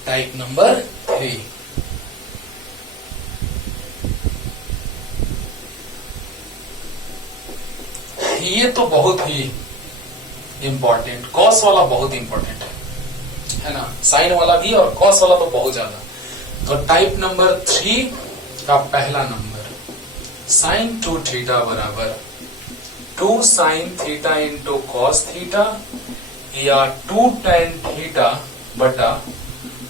टाइप नंबर 3, ये तो बहुत ही इंपॉर्टेंट, कॉस वाला बहुत इंपॉर्टेंट है ना, साइन वाला भी और कॉस वाला तो बहुत ज्यादा। तो टाइप नंबर 3 का पहला नंबर, साइन 2 थीटा बराबर 2 sine theta into cos theta, या 2 tan थीटा बटा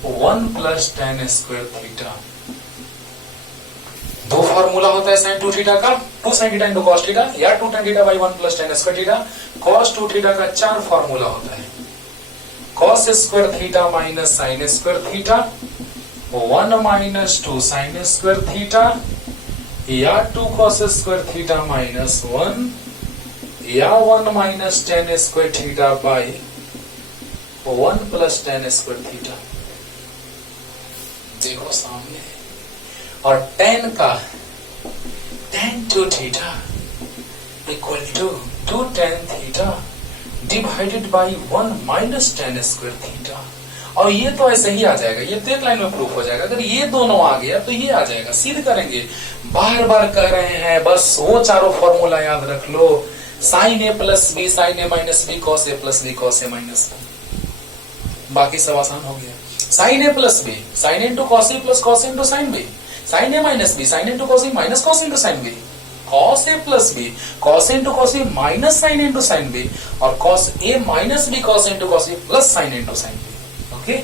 1 प्लस tan स्क्वायर थीटा। दो फॉर्मूला होता है साइन 2 थीटा का, 2 sine theta into cos theta, या 2 tan theta by 1 plus tan square theta. Cos 2 theta का 4 formula होता है, cos square theta minus sine square theta, 1 minus 2 sine square theta, या 2 cos square theta minus 1, या 1 minus tan square theta by 1 plus tan square theta. देखो सामने, और tan का tan 2 theta equal to 2 tan theta divided by 1 minus tan square theta. और ये तो ऐसे ही आ जाएगा, ये तो एक लाइन में प्रूफ हो जाएगा। अगर ये दोनों आ गया तो ये आ जाएगा, सिद्ध करेंगे। बार बार कह रहे हैं, बस वो चारों फॉर्मूला याद रख लो, sine A plus B sine A minus B, cos A plus B cos A minus B, बाकी सब आसान हो गया। Sine A plus B sine into cos A plus cos into sign B, sine A minus B sine into cos A minus cos into sign B, cos A plus B cos into cos A minus sign into sign B, और cos A minus B cos into cos A plus sign into sign B. Okay,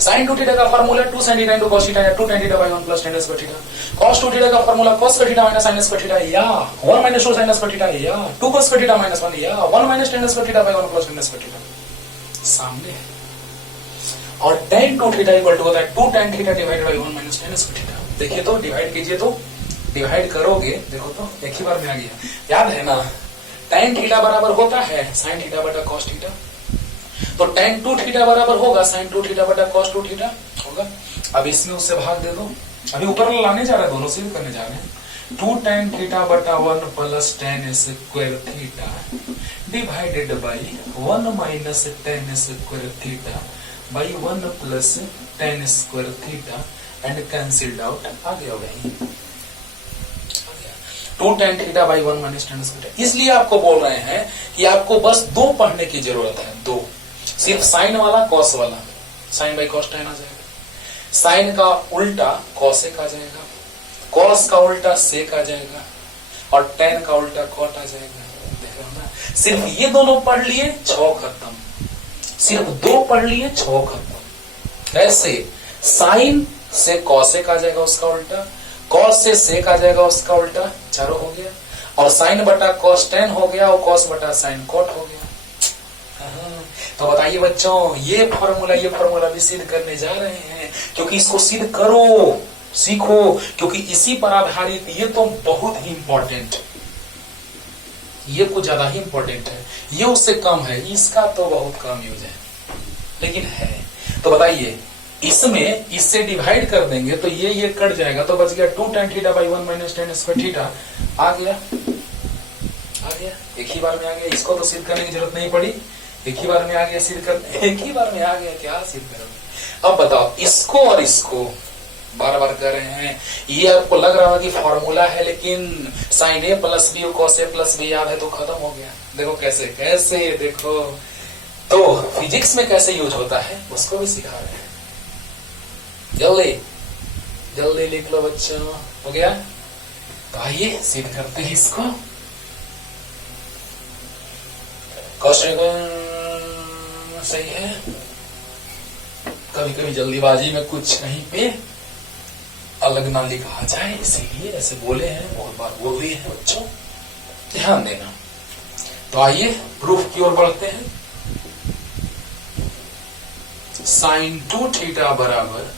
sine 2 theta का formula 2 sin theta into cos theta, या 2 tan theta by 1 plus tan square theta. cos 2 theta का formula cos square theta minus sin square theta, या 1 minus 2 sin square theta, या 2 cos square theta minus 1, या 1 minus tan square theta by 1 plus tan square theta सामने है। और tan 2 theta equal to होता है 2 tan theta divided by 1 minus tan square theta. देखिए तो डिवाइड कीजिए, तो डिवाइड करोगे, देखो तो एक ही बार में आ गया, याद है ना। tan थीटा बराबर होता है sin थीटा बटा cos थीटा, तो tan 2 थीटा बराबर होगा sin 2 थीटा बटा cos 2 थीटा होगा। अब इसमें उससे भाग दे दो, अभी ऊपर लाने जा रहे हैं, दोनों सिद्ध करने जा रहे हैं। 2 tan थीटा बटा 1 plus tan square theta divided by 1 minus tan square theta by 1 plus tan square theta, and cancelled out, आ गया वही 2 tan theta by 1 minus tan square. इसलिए आपको बोल रहे हैं कि आपको बस 2 पढ़ने की जरूरत है, 2, सिर्फ साइन वाला कॉस वाला, साइन बाई कॉस tan आ जाएगा, साइन का उल्टा कॉसेक आ जाएगा, कॉस का उल्टा सेक आ जाएगा, और tan का उल्टा कॉट आ जाएगा। देख रहे हो ना, सिर्फ ये दोनों पढ़ लिए 6 खत्म, सिर्फ 2 पढ़ लिए 6 खत्म। ऐसे साइन से कॉसेक आ जाएगा उसका उल्टा, कॉस से सेक आ जाएगा उसका उल्टा, चारों हो गया, और साइन बटा कॉस tan हो गया, और कॉस बटा साइन कॉट हो गया। तो बताइए बच्चों, ये फॉर्मूला भी सिद्ध करने जा रहे हैं, क्योंकि इसको सिद्ध करो, सीखो, क्योंकि इसी पर आधारित ये तो बहुत ही इंपॉर्टेंट, ये कुछ ज्यादा ही इंपॉर्टेंट है, ये उससे कम है, इसका तो बहुत कम यूज है, लेकिन है। तो बताइए, इसमें इससे डिवाइड कर देंगे तो ये कट जाएगा, तो बच गया 2 tan theta by 1 minus tan square theta, आ गया, एक ही बार में आ गया। इसको तो सिद्ध करने की जरूरत नहीं पड़ी, एक ही बार में आ गया, सिद्ध कर, एक ही बार में आ गया, क्या सिद्ध करोगे। अब बताओ, इसको और इसको बार बार कर रहे हैं, ये आपको लग रहा है कि फॉर्मूला है, लेकिन साइन ए प्लस बी और कॉस ए प्लस बी याद है तो खत्म हो गया। देखो कैसे कैसे, देखो तो फिजिक्स में कैसे यूज होता है उसको भी सिखा रहे हैं। जल्दी जल्दी लिख लो बच्चों, हो गया। तो आइए सिद्ध करते हैं इसको। क्वेश्चन सही है। कभी कभी जल्दीबाजी में कुछ कहीं पे अलग ना लिखा जाए, इसीलिए ऐसे बोले हैं, बहुत बार बोल दिए हैं बच्चों, ध्यान देना। तो आइए प्रूफ की ओर बढ़ते हैं। साइन 2 थीटा बराबर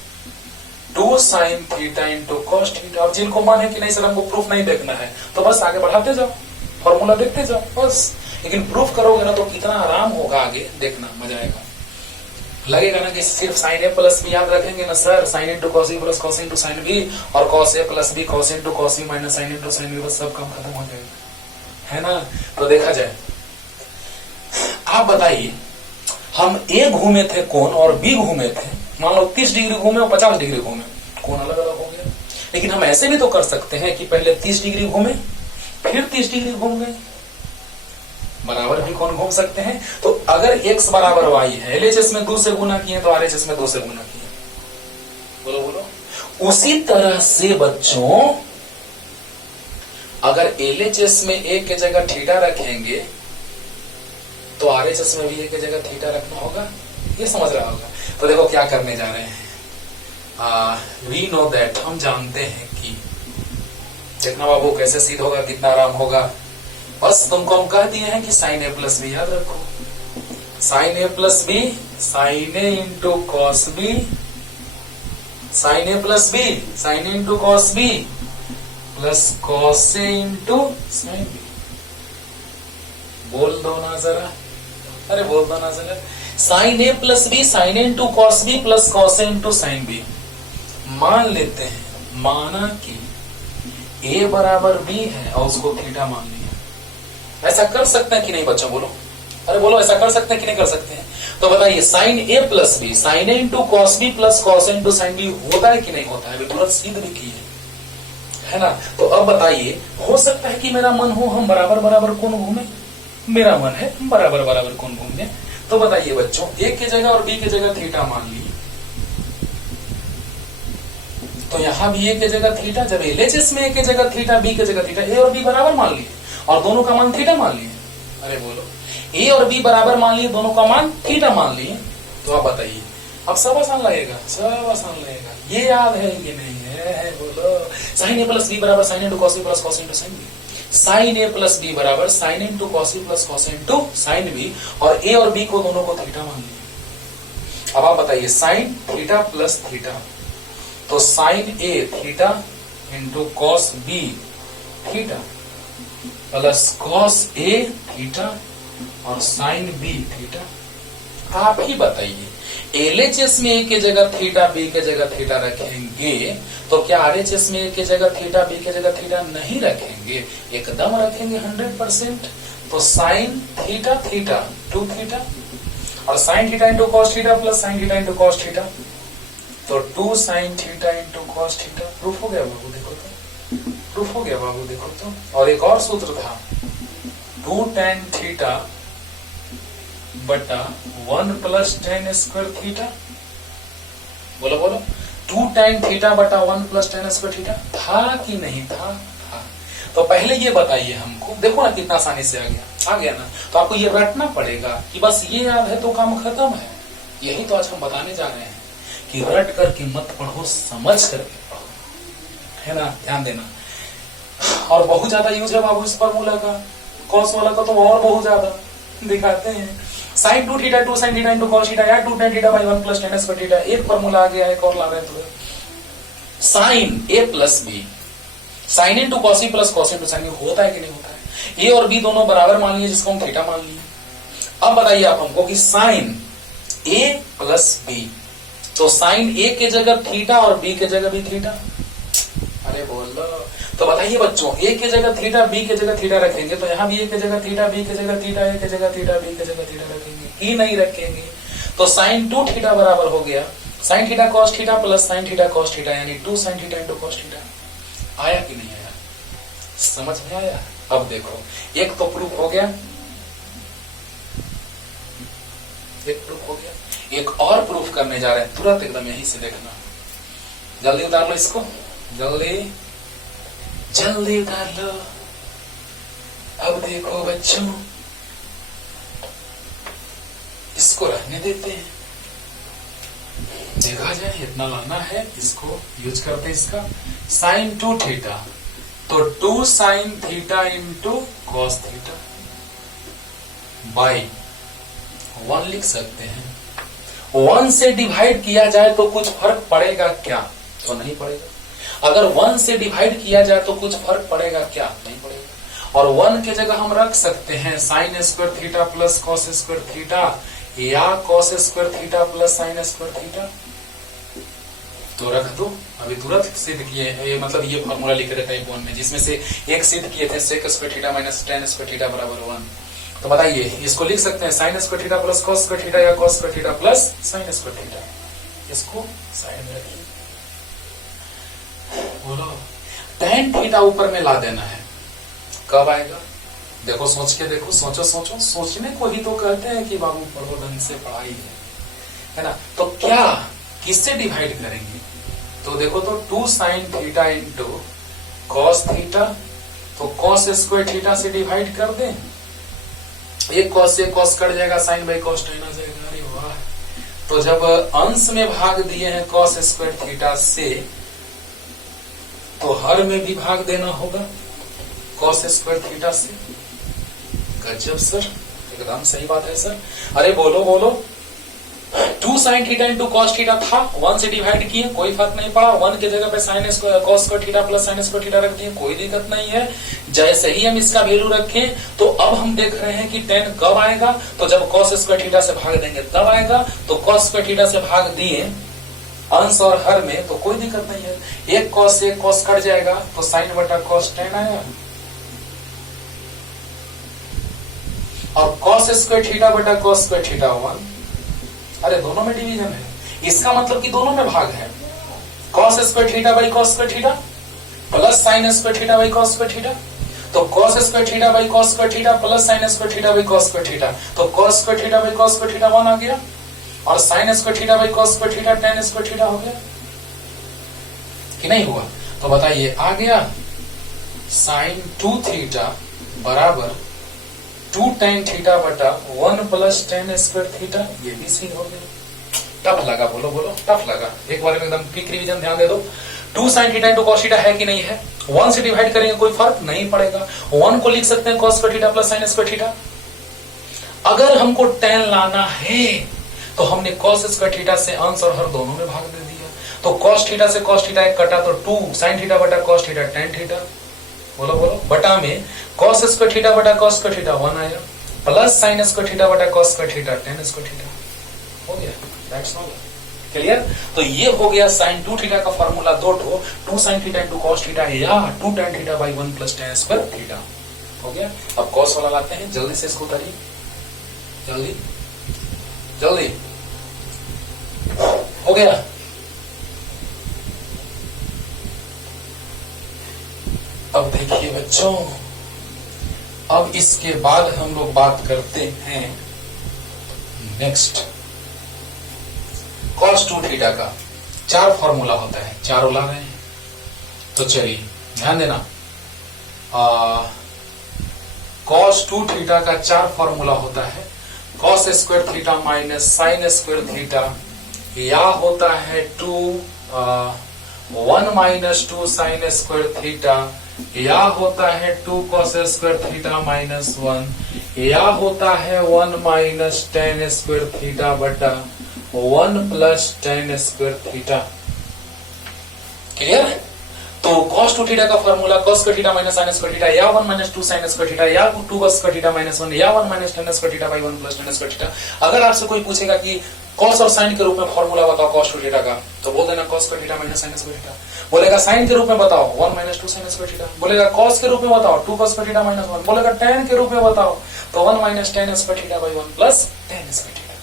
2 sine theta into cos theta. अब जिनको मन है कि नहीं सर हमको प्रूफ नहीं देखना है, तो बस आगे बढ़ाते जाओ, फॉर्मूला देखते जाओ बस। लेकिन प्रूफ करोगे ना तो कितना आराम होगा, आगे देखना मजा आएगा। लगेगा ना कि सिर्फ साइन ए प्लस बी याद रखेंगे ना sir, sine into cos A plus cos into sign B, और cos A plus B cos into cos B minus sign into sign B, बस सब काम खत्म हो जाएगा, है ना। तो देखा जाए, आप बताइए, हम ए घूमे थे कोण और बी घूमे थे, मान लो 30 डिग्री घूमे और 50 डिग्री घूमे, कोण अलग अलग हो गया। लेकिन हम ऐसे भी तो कर सकते हैं कि पहले 30 डिग्री घूमे फिर 30 डिग्री घूम गए, बराबर भी कोण घूम सकते हैं। तो अगर x बराबर y है, LHS में 2 से गुना किए तो RHS में 2 से गुना किए, बोलो बोलो। उसी तरह से बच्चों अगर LHS में a के जगह थीटा रखेंगे तो RHS में भी a के जगह थीटा रखना होगा, ये समझ रहा होगा। तो देखो क्या करने जा रहे हैं, वी नो दैट, हम जानते हैं कि, देखना बाबू कैसे सिद्ध होगा, कितना आराम होगा। बस तुमको हम कह दिए हैं कि साइन ए प्लस बी याद रखो, sine A plus B sine A into cos B, sine A plus B sine A into cos B plus cos A into sign B. बोल दो ना जरा, अरे बोल दो ना जरा, sine A plus B sine A into cos B plus cos A into sign B. मान लेते हैं, माना कि ए बराबर बी है और उसको थीटा मान लिया। ऐसा कर सकते हैं कि नहीं बच्चों, बोलो, अरे बोलो, ऐसा कर सकते हैं कि नहीं कर सकते हैं। तो बताइए, sine A plus B sine A into cos B plus cos A into sign B होता है कि नहीं होता है, तुरंत सिद्ध भी किए, है ना। तो अब बताइए, हो सकता है कि मेरा मन हो हम बराबर बराबर कोण घूमे, मेरा मन है हम बराबर बराबर कोण घूमने। तो बताइए बच्चों, ए के जगह और बी के जगह थीटा मान लिए, तो यहां भी ए के जगह थीटा, जब LHS में ए के जगह थीटा बी के जगह थीटा, ए और बी बराबर मान लिए और दोनों का मान थीटा मान लिए। अरे बोलो, ए और बी बराबर मान लिए, दोनों का मान थीटा मान लिए। तो आप बताइए, अब सब आसान लगेगा, सब आसान लगेगा, ये याद है ये नहीं है, बोलो। साइन ए प्लस बी बराबर sine into cos A plus cos into sign B, sine A plus B बराबर sine into cos A plus cos into sign B, और ए और बी को दोनों को थीटा मान लिया। अब आप बताइए, साइन थीटा प्लस थीटा, तो sine A theta into cos B theta plus cos A theta और साइन बी थीटा। आप ही बताइए, LHS में ए के जगह थीटा बी के जगह थीटा रखेंगे तो क्या RHS में ए के जगह थीटा बी के जगह थीटा नहीं रखेंगे? एकदम रखेंगे 100%। तो साइन थीटा थीटा 2 थीटा और sign theta into cos theta plus sign theta into cos theta, तो 2 sine theta into cos theta. Proof हो गया बाबू, देखो तो, प्रूफ हो गया बाबू, देखो तो। और एक और सूत्र था, 2 tan थीटा बटा 1 प्लस tan स्क्वायर थीटा। बोलो बोलो, 2 tan थीटा बटा 1 प्लस tan स्क्वायर थीटा था कि नहीं था? था। तो पहले ये बताइए हमको, देखो ना कितना आसानी से आ गया ना। तो आपको ये रटना पड़ेगा कि बस ये याद है तो काम खत्म है। यही तो आज हम बताने जा रहे हैं कि रट करके मत पढ़ो, समझ करके पढ़ो, है ना। ध्यान देना। और बहुत ज्यादा यूज है बाबू इस फॉर्मूला का, कॉस वाला का तो और बहुत ज्यादा दिखाते हैं। Sine 2 theta 2 sine theta into cos theta या 2 tan theta by 1 plus tan square theta. एक फॉर्मूला आ गया है, एक और ला रहे हैं तो sine A plus B sine into cos E plus cos into sine होता है कि नहीं होता है? ए और बी दोनों बराबर मान लिए, जिसको हम थीटा मान लिए। अब बताइए आप हमको कि साइन ए प्लस बी, तो साइन ए के जगह थीटा और बी के जगह भी थीटा। अरे बोलो, तो बताइए बच्चों, ए के जगह थीटा बी के जगह थीटा रखेंगे तो यहाँ भी ए के जगह थीटा बी के जगह थीटा ए के जगह थीटा बी के जगह थीटा रखेंगे ही नहीं रखेंगे। तो साइन 2 थीटा बराबर हो गया sine theta cos theta plus sine theta cos theta, यानी 2 sine theta into cos theta. आया कि नहीं आया? समझ में आया? अब देखो, एक तो प्रूफ हो गया, एक प्रूफ हो गया, एक और प्रूफ करने जा रहे हैं तुरंत, एकदम यहीं से देखना। जल्दी उतार लो इसको, जल्दी जल्दी उतार लो। अब देखो बच्चों, इसको रहने देते हैं, देखा जाए इतना लाना है, इसको यूज करते हैं। इसका साइन 2 थीटा, तो 2 sine theta into cos theta by 1 लिख सकते हैं। 1 से डिवाइड किया जाए तो कुछ फर्क पड़ेगा क्या? तो नहीं पड़ेगा। अगर 1 से डिवाइड किया जाए तो कुछ फर्क पड़ेगा क्या? नहीं पड़ेगा। और 1 के जगह हम रख सकते हैं sine square theta plus cos square theta, या cos square theta plus sine square theta. तो रख दो। अभी तुरंत सिद्ध किए, ये मतलब ये फॉर्मूला लिख रहे थे टाइप 1 में, जिसमें से एक सिद्ध किए थे sec square theta minus tan square theta बराबर 1। तो बताइए, इसको लिख सकते हैं sine square theta plus cos square theta, या cos square theta plus sine square theta. इसको साइड में रखिए। बोलो, टेन थीटा ऊपर में ला देना है, कब आएगा? देखो सोच के देखो, सोचो सोचो, सोचने को ही तो कहते हैं कि बाबू पढ़ो, ढंग से पढ़ाई है ना। तो क्या किससे डिवाइड करेंगे? तो देखो, तो 2 sine theta into cos theta, तो कॉस स्क्वायर थीटा से डिवाइड कर दें। एक कॉस से कॉस कट जाएगा, साइन बाई कॉस टेन आ जाएगा। अरे वाह। तो जब अंश में भाग दिए हैं कॉस स्क्वायर थीटा से, तो हर में भी भाग देना होगा कॉस स्क्वायर थीटा से। गजब सर, एकदम सही बात है सर। अरे बोलो बोलो, 2 sine theta into cos theta था, 1 से डिवाइड किए, कोई फर्क नहीं पड़ा। 1 की जगह पे sine cos square theta plus sine square theta रख दिए, कोई दिक्कत नहीं है। जैसे ही हम इसका वैल्यू रखें, तो अब हम देख रहे हैं कि 10 कब आएगा? तो जब कॉस स्क्वायर थीटा से भाग देंगे तब आएगा। तो कॉस स्क्वायर थीटा से भाग दिए अंश और हर में, तो कोई दिक्कत नहीं है। एक कॉस से कॉस कट जाएगा, तो साइन बटा कॉस 10 आया, और कॉस स्क्वायर थीटा बटा कॉस स्क्वायर थीटा 1। अरे दोनों में डिवीजन है, इसका मतलब कि दोनों में भाग है। Cos square theta by cos square theta plus sine square theta by cos square theta, तो cos square theta by cos square theta plus sine square theta by cos square theta, तो cos square theta by cos square theta 1 आ गया, और sine square theta by cos square theta tan square theta हो गया कि नहीं हुआ? तो बताइए, आ गया साइन 2 थीटा बराबर 2 tan थीटा बटा 1 प्लस टेन स्क्वायर थीटा। ये भी सही हो गया। टफ लगा? बोलो बोलो, टफ लगा? एक बार में एकदम क्विक रिवीजन ध्यान दे दो। 2 sine theta into cos theta है कि नहीं है? 1 से डिवाइड करेंगे, कोई फर्क नहीं पड़ेगा। 1 को लिख सकते हैं cos square theta plus sine square theta. अगर हमको tan लाना है, तो हमने कॉस स्क्वायर थीटा से अंश और हर दोनों में भाग दे दिया। तो कॉस थीटा से कॉस थीटा एक कटा, तो 2 साइन थीटा बटा कॉस थीटा टेन थीटा। बोलो बोलो, बटा में कॉस स्क्वायर थीटा बटा कॉस स्क्वायर थीटा 1 आया, प्लस साइन स्क्वायर थीटा बटा cos square theta tan square theta हो गया। That's all. क्लियर? तो ये हो गया साइन 2 थीटा का formula, 2 sine theta into cos theta, या 2 tan theta by 1 plus ten square theta हो गया। अब कॉस वाला लाते हैं, जल्दी से इसको उतारिए, जल्दी जल्दी। हो गया। अब देखिए बच्चों, अब इसके बाद हम लोग बात करते हैं नेक्स्ट cos 2 थीटा का। 4 फॉर्मूला होता है, चारों ला रहे हैं। तो चलिए ध्यान देना, cos 2 थीटा का 4 फॉर्मूला होता है। cos square theta minus sine square theta, या होता है 1 माइनस 2 साइन स्क्वायर थीटा, या होता है 2 cos स्क्वायर थीटा माइनस 1, या होता है 1 माइनस टेन स्क्वायर थीटा बटा 1 plus ten square theta. Clear? तो cos 2 थीटा का formula cos square theta minus sine square theta, या 1 माइनस 2 साइन स्क्वायर थीटा, या 2 cos स्क्वायर थीटा माइनस 1, या 1 minus tan square theta by 1 plus ten square theta. अगर आपसे कोई पूछेगा कि cos और साइन के रूप में फॉर्मूला बताओ cos 2 थीटा का, तो बोल देना cos square theta minus sine square theta. बोलेगा साइन के रूप में बताओ 1 माइनस 2 साइन स्क्वायर थीटा। बोलेगा cos के रूप में बताओ 2 cos स्क्वायर थीटा माइनस 1। बोलेगा tan के रूप में बताओ तो 1 minus tan square theta by 1 plus ten square theta.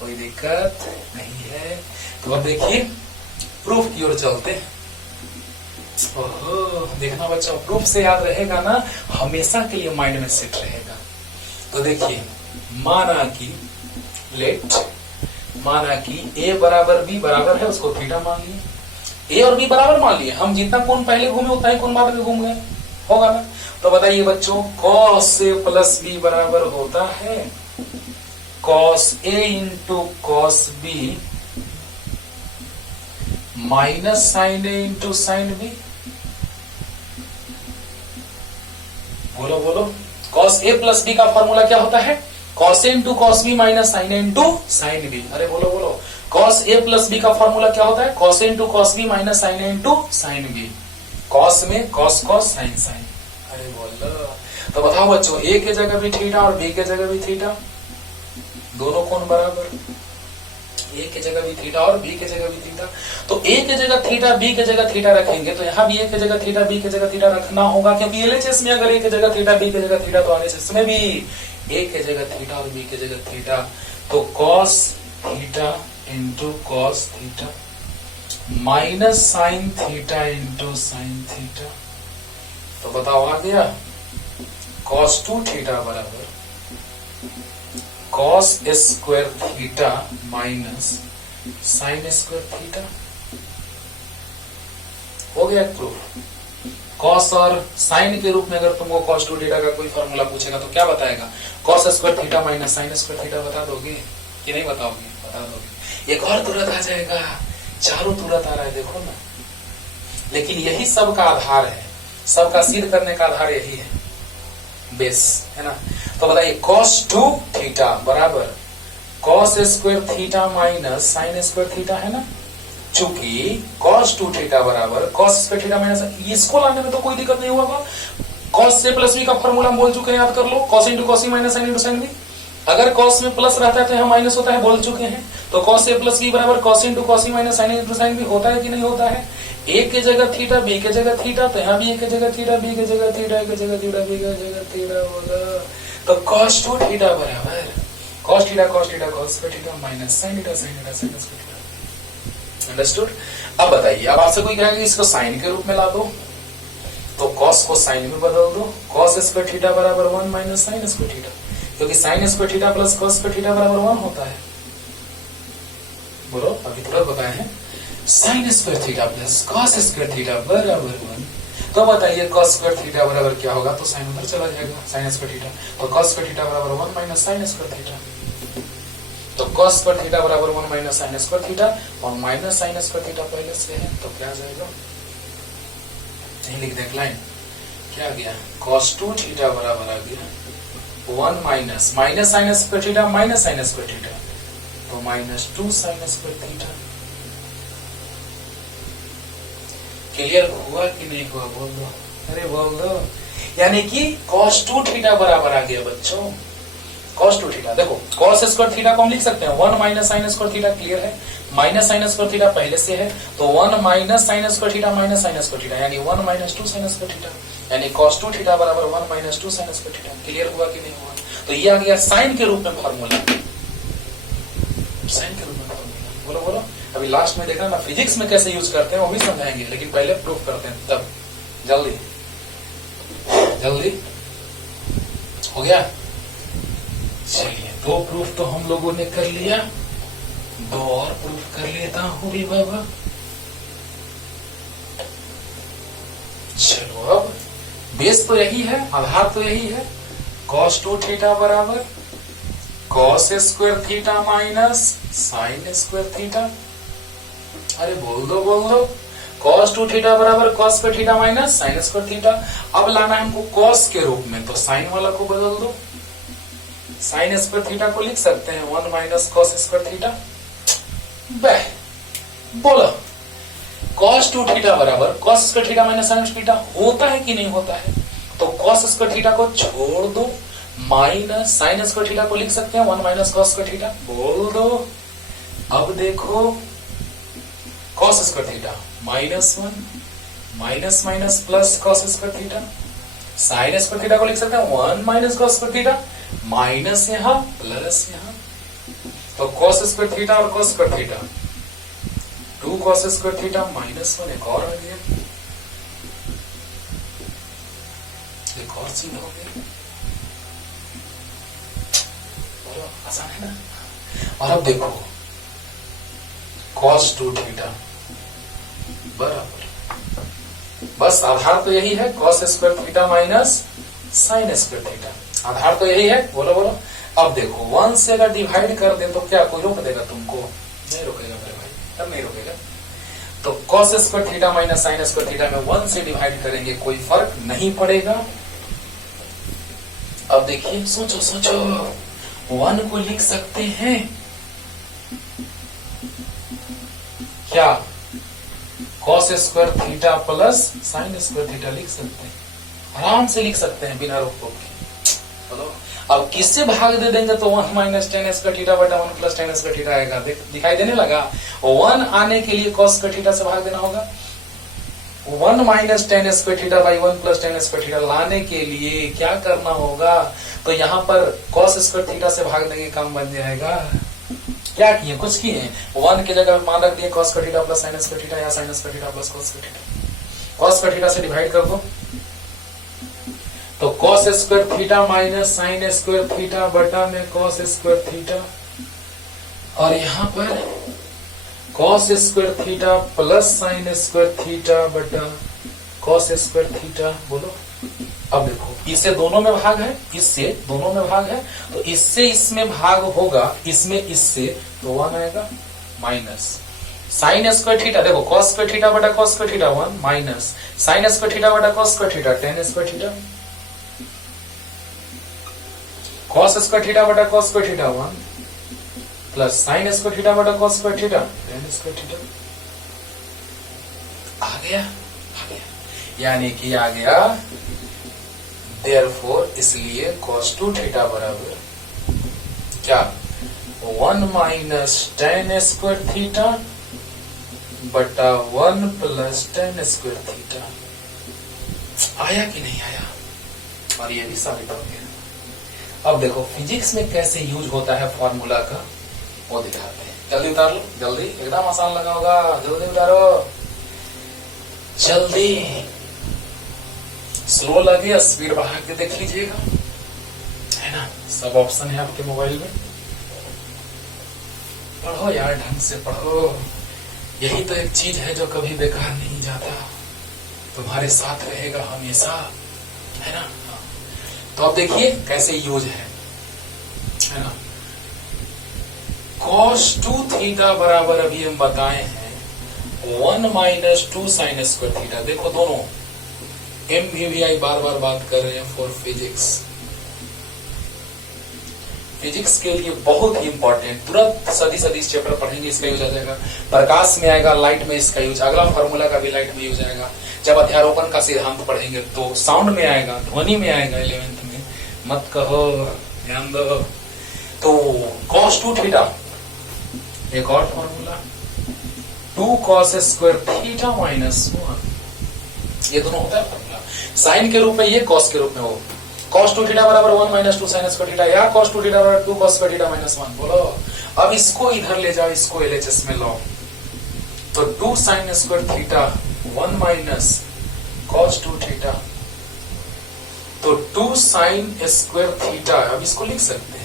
कोई दिक्कत नहीं है। तो अब देखिए, प्रूफ की ओर चलते हैं। ओहो, देखना बच्चों, प्रूफ से याद रहेगा ना, हमेशा के लिए माइंड में सेट रहेगा। तो देखिए, माना कि a बराबर b बराबर है, उसको थीटा मान लिए। ए और बी बराबर मान लिए, हम जितना कोण पहले घूमे उतना ही कोण बाद में घूम गए, होगा ना। तो बताइए बच्चों, cos a प्लस बी बराबर होता है cos a into cos b minus sine a into sine b। बोलो बोलो, cos a प्लस बी का फॉर्मूला क्या होता है? cos a into cos b minus sine a into sine b। अरे बोलो बोलो, cos a प्लस b का फॉर्मूला क्या होता है? cos a into cos b minus sine a into sine b। cos में cos cos साइन साइन। अरे बोलो, तो बताओ बच्चों, a के जगह भी थीटा और b के जगह भी थीटा, दोनों कोण बराबर, a के जगह भी थीटा और b के जगह भी थीटा। तो a के जगह थीटा, b के जगह थीटा रखेंगे तो यहाँ भी a के जगह थीटा, b के जगह थीटा रखना होगा, क्योंकि एलएचएस में अगर a के जगह थीटा, b के जगह थीटा, तो आरएचएस में भी a के जगह थीटा और b के जगह थीटा। तो cos theta into cos theta minus sine theta into sine theta. तो बताओ आ गया, cos 2 थीटा बराबर cos square theta minus sine square theta. हो गया एक प्रूफ। cos और साइन के रूप में अगर तुमको cos 2 थीटा का कोई फॉर्मूला पूछेगा तो क्या बताएगा? cos square theta minus sine square theta बता दोगे कि नहीं बताओगे? बता दोगे। एक और तुरंत आ जाएगा, चारों तुरंत आ रहा है, देखो ना। लेकिन यही सबका आधार है, सबका सिद्ध करने का आधार यही है, बेस है ना। तो बताइए, cos 2 थीटा बराबर cos square theta minus sine square theta है ना। चूंकि cos 2 थीटा बराबर cos स्क्वायर थीटा माइनस, इसको लाने में तो कोई दिक्कत नहीं होगा। cos से प्लस b का फॉर्मूला हम बोल चुके हैं, याद कर लो, cos into cos minus sign into sine b। अगर cos में प्लस रहता है तो यहाँ माइनस होता है, बोल चुके हैं। तो cos a प्लस b बराबर cos into cos minus sign into sine b होता है कि नहीं होता है? a के जगह थीटा, b के जगह थीटा, तो यहाँ भी a के जगह थीटा, b के जगह थीटा, a के जगह थीटा, b के जगह थीटा होगा। तो cos 2 थीटा बराबर cos theta cos square theta minus sine theta sine square theta. Understood? अब बताइए, अब आपसे कोई कहेगा इसको साइन के रूप में ला दो, तो cos को साइन में बदल दो। cos स्क्वायर थीटा बराबर 1 माइनस साइन स्क्वायर थीटा, क्योंकि sign square theta plus cos square theta बराबर 1 होता है। बोलो, अभी तुरंत बताए हैं, sine square theta plus cos square theta बराबर 1। तो बताइए cos स्क्वायर थीटा बराबर क्या होगा? तो साइन उधर चला जाएगा, साइन स्क्वायर थीटा। तो cos स्क्वायर थीटा बराबर 1 माइनस साइन स्क्वायर थीटा। तो cos स्क्वायर थीटा बराबर 1 माइनस साइन स्क्वायर थीटा, और माइनस साइन स्क्वायर थीटा पहले से है, तो क्या आ जाएगा? यही लिख दें लाइन, क्या आ गया? cos 2 थीटा बराबर आ गया 1 minus minus sine square theta minus sine square theta, तो minus 2 sine square theta. Clear हुआ कि नहीं हुआ? बोल दो, अरे बोल दो। यानी कि cos 2 थीटा बराबर आ गया बच्चों cos 2 थीटा। देखो, cos स्क्वायर थीटा को हम लिख सकते हैं 1 minus sine square theta, clear है। माइनस साइन स्क्वायर थीटा पहले से है, तो 1 minus sine square theta minus sine square theta, यानी 1 माइनस 2 साइन स्क्वायर थीटा, यानी cos 2 थीटा बराबर 1 minus 2 sine square theta. Clear हुआ कि नहीं हुआ? तो ये आ गया साइन के रूप में फॉर्मूला, साइन के रूप में फॉर्मूला। बोलो बोलो, अभी लास्ट में देखना ना फिजिक्स में कैसे यूज करते हैं, वो भी समझाएंगे, लेकिन पहले प्रूफ करते हैं, तब जल्दी जल्दी हो गया। चलिए, 2 प्रूफ तो हम लोगों ने कर लिया, 2 और प्रूफ कर लेता हूं भी बाबा। चलो, अब बेस तो यही है, आधार तो यही है, cos 2 थीटा बराबर cos square theta minus sine square theta. अरे बोल दो बोल दो, cos 2 थीटा बराबर cos square theta minus sine square theta. अब लाना है हमको cos के रूप में, तो साइन वाला को बदल दो, साइन स्क्वायर थीटा को लिख सकते हैं 1 माइनस cos स्क्वायर थीटा। बोलो, cos 2 थीटा बराबर cos square theta minus sine theta होता है कि नहीं होता है? तो cos स्क्वायर थीटा को छोड़ दो, माइनस साइन स्क्वायर थीटा को लिख सकते हैं 1 माइनस cos स्क्वायर थीटा। बोल दो, अब देखो, cos square theta minus 1 minus minus plus cos square theta, sign square theta को लिख सकते हैं 1 minus cos square theta, minus यहां प्लस यहां, तो cos स्क्वायर थीटा और cos square theta 2 cos square theta minus 1, एक और आ गया, एक और चीज हो गई। आसान है ना? और अब देखो cos 2 थीटा बराबर, बस आधार तो यही है, cos square theta minus sine square theta, आधार तो यही है। बोलो बोलो। अब देखो 1 से अगर डिवाइड कर दे तो क्या कोई रोक देगा तुमको? नहीं रोकेगा मेरे भाई, तब नहीं रोकेगा। तो cos square theta minus sine square theta में 1 से डिवाइड करेंगे, कोई फर्क नहीं पड़ेगा। अब देखिए, सोचो सोचो, 1 को लिख सकते हैं क्या? cos square theta plus sine square theta लिख सकते हैं, आराम से लिख सकते हैं बिना रोक टोक के। बोलो। अब किससे भाग दे देंगे तो 1 माइनस टेन स्क्वायर थीटा बटा 1 प्लस टेन स्क्वायर थीटा आएगा। दिखाई देने लगा? 1 आने के लिए cos स्क्वायर थीटा से भाग देना होगा। 1 minus tan square theta by 1 plus ten square theta लाने के लिए क्या करना होगा? तो यहाँ पर cos स्क्वायर थीटा से भाग देंगे, काम बन जाएगा। क्या किए? कुछ किए। 1 की जगह मान रख दिए cos square theta plus sine square theta या sine square theta plus cos square theta. cos square theta से डिवाइड कर दो तो cos square theta minus sine square theta बटा में cos स्क्वायर थीटा, और यहाँ पर cos square theta plus sine square theta बटा cos स्क्वायर थीटा। बोलो। अब देखो, इससे दोनों में भाग है, इससे दोनों में भाग है, तो इससे इसमें भाग होगा, इसमें इससे, तो 1 आएगा माइनस साइन स्क्वायर थीटा। देखो cos स्क्वायर थीटा बटा cos square theta 1 minus sine square theta बटा cos square theta tan square theta, cos square theta बटा cos square theta 1 plus sine square theta बटा cos square theta tan square theta. आ गया, आ गया, यानी कि आ गया। देयरफॉर इसलिए cos 2 थीटा बराबर क्या? 1 माइनस टेन स्क्वायर थीटा बटा 1 प्लस टेन स्क्वायर थीटा। आया कि नहीं आया? और ये भी साबित हो गया। अब देखो फिजिक्स में कैसे यूज होता है फॉर्मूला का, वो दिखाते हैं। जल्दी उतार लो, जल्दी, एकदम आसान लगा होगा, जल्दी उतारो, जल्दी। स्लो लगे, स्पीड बढ़ा के देख लीजिएगा, है ना? सब ऑप्शन है आपके मोबाइल में। पढ़ो यार, ढंग से पढ़ो। यही तो एक चीज है जो कभी बेकार नहीं जाता, तुम्हारे साथ रहेगा हमेशा, है ना? तो अब देखिए कैसे यूज है ना? cos 2 थीटा बराबर अभी हम बताए हैं 1 माइनस 2 साइन स्क्वायर थीटा। देखो दोनों MVVI बार बार बात कर रहे हैं फॉर फिजिक्स। फिजिक्स के लिए बहुत ही इंपॉर्टेंट, तुरंत सदी इस चैप्टर पढ़ेंगे, इसका यूज आ जाएगा। प्रकाश में आएगा, लाइट में इसका यूज, अगला फॉर्मूला का भी लाइट में यूज आएगा। जब अध्यारोपण का सिद्धांत पढ़ेंगे तो साउंड में आएगा, ध्वनि में आएगा, 11th में। मत कहो, ध्यान दो। तो cos 2 थीटा, एक और formula 2 cos square theta minus 1, ये दोनों होता है फॉर्मूला। साइन के रूप में ये, cos के रूप में वो। cos 2 थीटा बराबर 1 माइनस 2 साइन स्क्वायर थीटा, या cos 2 थीटा बराबर 2 cos स्क्वायर थीटा माइनस 1। बोलो। अब इसको इधर ले जाओ, इसको LHS में लो, तो 2 sine square theta 1 minus cos 2 theta, तो 2 साइन स्क्वायर थीटा, अब इसको लिख सकते हैं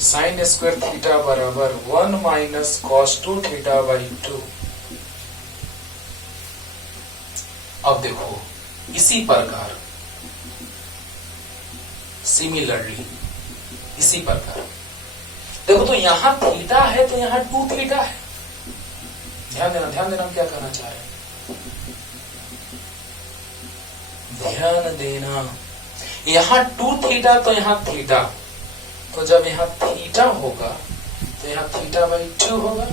साइन स्क्वायर थीटा बराबर 1 माइनस cos 2 थीटा बाई 2। अब देखो इसी प्रकार, सिमिलरली इसी प्रकार देखो, तो यहां थीटा है तो यहां 2 थीटा है। ध्यान देना, ध्यान देना, हम क्या कहना चाह रहे हैं, ध्यान देना। यहां 2 थीटा तो यहां थीटा, तो जब यहां थीटा होगा तो यहां थीटा बाई 2 होगा।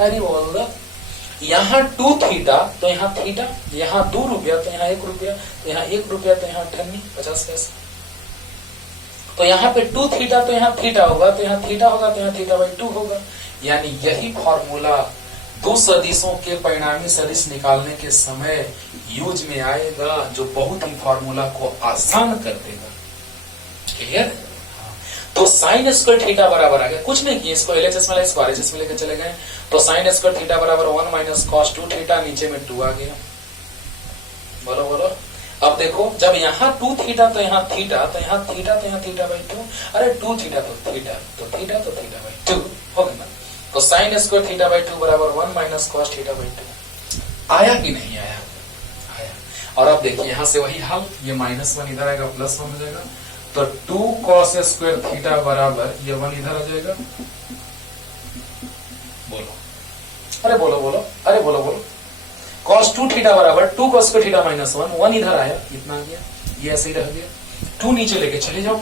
अरे बोल दो, यहां 2 थीटा तो यहां थीटा, यहां 2 रुपया तो यहां 1 रुपया, तो यहां 1 रुपया तो यहां 50 पैसा। तो यहाँ पे 2 थीटा तो यहाँ थीटा होगा, तो यहाँ थीटा होगा तो यहाँ थीटा बाई 2 होगा। यानी यही फॉर्मूला 2 सदिशों के परिणामी सदिश निकालने के समय यूज में आएगा, जो बहुत ही फॉर्मूला को आसान कर देगा। क्लियर? तो साइन स्क्वायर थीटा बराबर आ गया, कुछ नहीं किया, इसको LHS में, इसको RHS में लेकर चले गए। तो साइन स्क्वायर थीटा बराबर 1 माइनस cos 2 थीटा, नीचे में 2 आ गया। बोलो बोलो। अब देखो, जब यहाँ 2 थीटा तो यहाँ थीटा, तो यहाँ थीटा तो यहाँ थीटा बाई 2। अरे 2 थीटा तो थीटा, तो थीटा तो थीटा बाई 2 हो गया ना। तो साइन स्क्वायर थीटा बाई 2 बराबर 1 माइनस cos थीटा बाई 2। आया कि नहीं आया? आया। और अब देखिए यहां से वही हल, ये -1 इधर आएगा, +1 हो जाएगा, तो 2 cos स्क्वायर थीटा बराबर ये 1 इधर आ जाएगा। बोलो, अरे बोलो बोलो, अरे बोलो बोलो। cos 2 थीटा बराबर 2 cos स्क्वायर थीटा -1, 1 इधर आया, इतना आ गया, ये ऐसे ही रह गया। 2 नीचे लेके चले जाओ,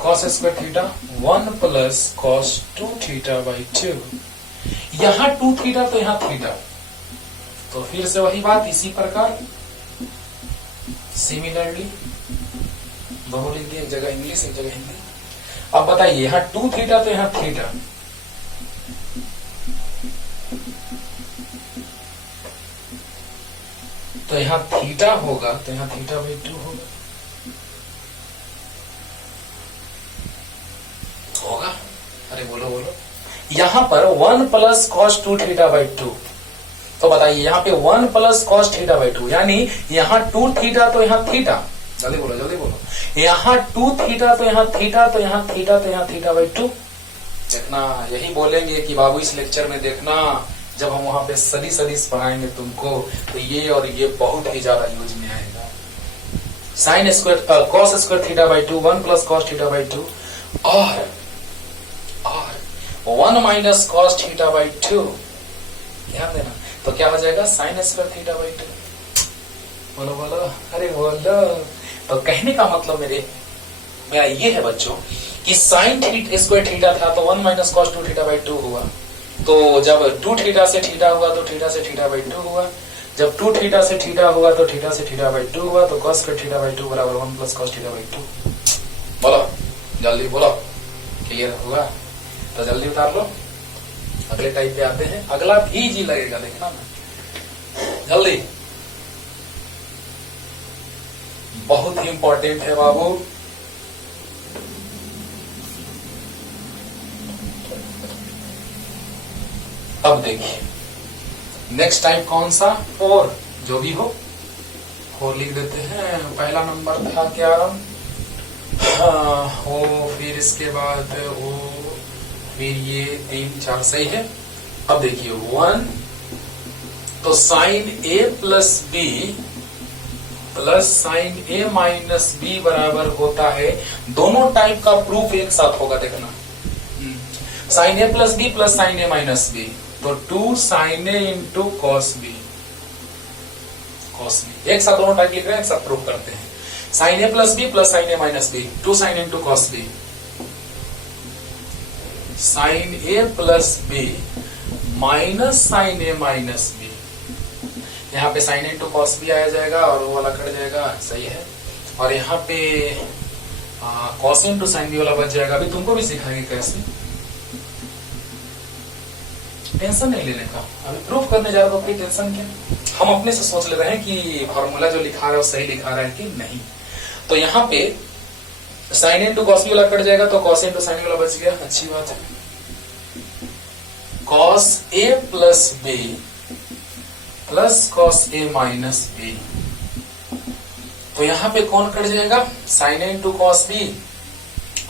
cos square theta 1 plus cos 2 theta by 2। यहां 2 थीटा तो यहां थीटा, तो फिर से वही बात, इसी प्रकार सिमिलरली दोनों लिख दिए, एक जगह इंग्लिश एक जगह हिंदी। अब बताइए यहां 2 थीटा तो यहां थीटा, तो यहां थीटा होगा तो यहां थीटा बाई 2 होगा, होगा, अरे बोलो बोलो। यहां पर 1 प्लस cos 2 थीटा बाई 2, तो बताइए यहां पे 1 प्लस cos थीटा बाई 2, यानी यहां 2 थीटा तो यहां थीटा, जल्दी बोलो जल्दी बोलो, यहां 2 थीटा तो यहां थीटा, तो यहां थीटा तो यहां थीटा बाई 2। देखना, यही बोलेंगे कि बाबू इस लेक्चर में देखना, जब हम वहां पे सदिश पढ़ाएंगे तुमको, तो ये और ये बहुत ही ज्यादा यूज में आएगा। Sine square cos square theta by 2, 1 plus cos theta by 2, और 1 माइनस cos थीटा बाई 2, ध्यान देना, तो क्या हो जाएगा साइन स्क्वायर थीटा बाई 2। बोलो बोलो, अरे बोलो। तो कहने का मतलब मेरा ये है बच्चों कि साइन स्क्वायर थीटा था तो 1 माइनस cos 2 थीटा बाई 2 हुआ, तो जब 2 थीटा से थीटा हुआ तो थीटा से थीटा बाई 2 हुआ, जब 2 थीटा से थीटा हुआ तो थीटा से थीटा बाई 2 हुआ, तो cos स्क्वायर थीटा बाई 2 बराबर 1 प्लस cos थीटा बाई 2। बोलो जल्दी बोलो, क्लियर हुआ? तो जल्दी उतार लो, अगले टाइप पे आते हैं, अगला भी इजी लगेगा, देखना ना जल्दी, बहुत ही इंपॉर्टेंट है बाबू। अब देखिए नेक्स्ट टाइप कौन सा, 4, जो भी हो 4 लिख देते हैं। पहला नंबर था क्या, ओ, फिर इसके बाद ओ, फिर ये 3 4 सही है। अब देखिए 1, तो sine A plus B plus sine A minus B बराबर होता है, दोनों टाइप का प्रूफ एक साथ होगा, देखना, sign A plus B plus sine A minus B, तो 2 sign A into cos B, एक साथ दोनों टाइप लिख रहे हैं, एक साथ प्रूफ करते हैं। Sine A plus B plus sine A minus B, 2 sine into cos B, sine A plus B minus sign A minus B, यहाँ पे साइन इंटू कॉस बी आया जाएगा और वो वाला कट जाएगा, सही है। और यहाँ पे कॉस इंटू साइन बी वाला बच जाएगा, अभी तुमको भी सिखाएंगे कैसे, टेंशन नहीं लेने का, अभी प्रूफ करने जा रहे हो, कोई टेंशन क्या, हम अपने से सोच ले रहे हैं कि फॉर्मूला जो लिखा रहा है वो सही लिखा रहा है कि नहीं। तो यहाँ पे साइन इंटू कॉस बी वाला कट जाएगा, तो कॉस इंटू साइन वाला बच गया, अच्छी बात है। Cos A plus B plus cos A minus B, तो यहाँ पे कौन कट जाएगा, sine A into cos B,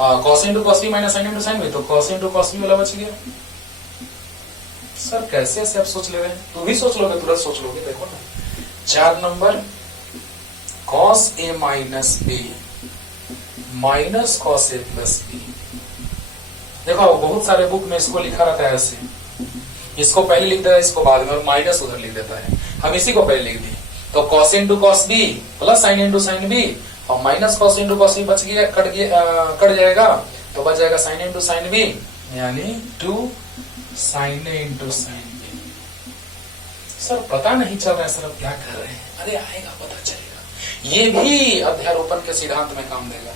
cos into cos B minus sign into sign B, तो कॉस इंटू कॉस बी वाला बच गया। सर कैसे ऐसे आप सोच ले रहे हैं, तू भी सोच लोगे, तुरंत सोच लोगे, देखो ना। 4 number cos a minus B minus cos a plus B, देखो बहुत सारे बुक में इसको लिखा रहता है ऐसे, इसको पहले लिख देता है, इसको बाद में, और माइनस उधर लिख देता है, हम इसी को पहले लिख दिए। तो cos into cos b plus sign into sign B, और minus cos into cos b बच गया, कट जाएगा, तो बच जाएगा साइन इंटू साइन बी, यानी 2 sign A into sine B. Sir पता नहीं चल रहा है सर, अब क्या कर रहे हैं, अरे आएगा पता चलेगा, ये भी अध्यारोपण के सिद्धांत में काम देगा,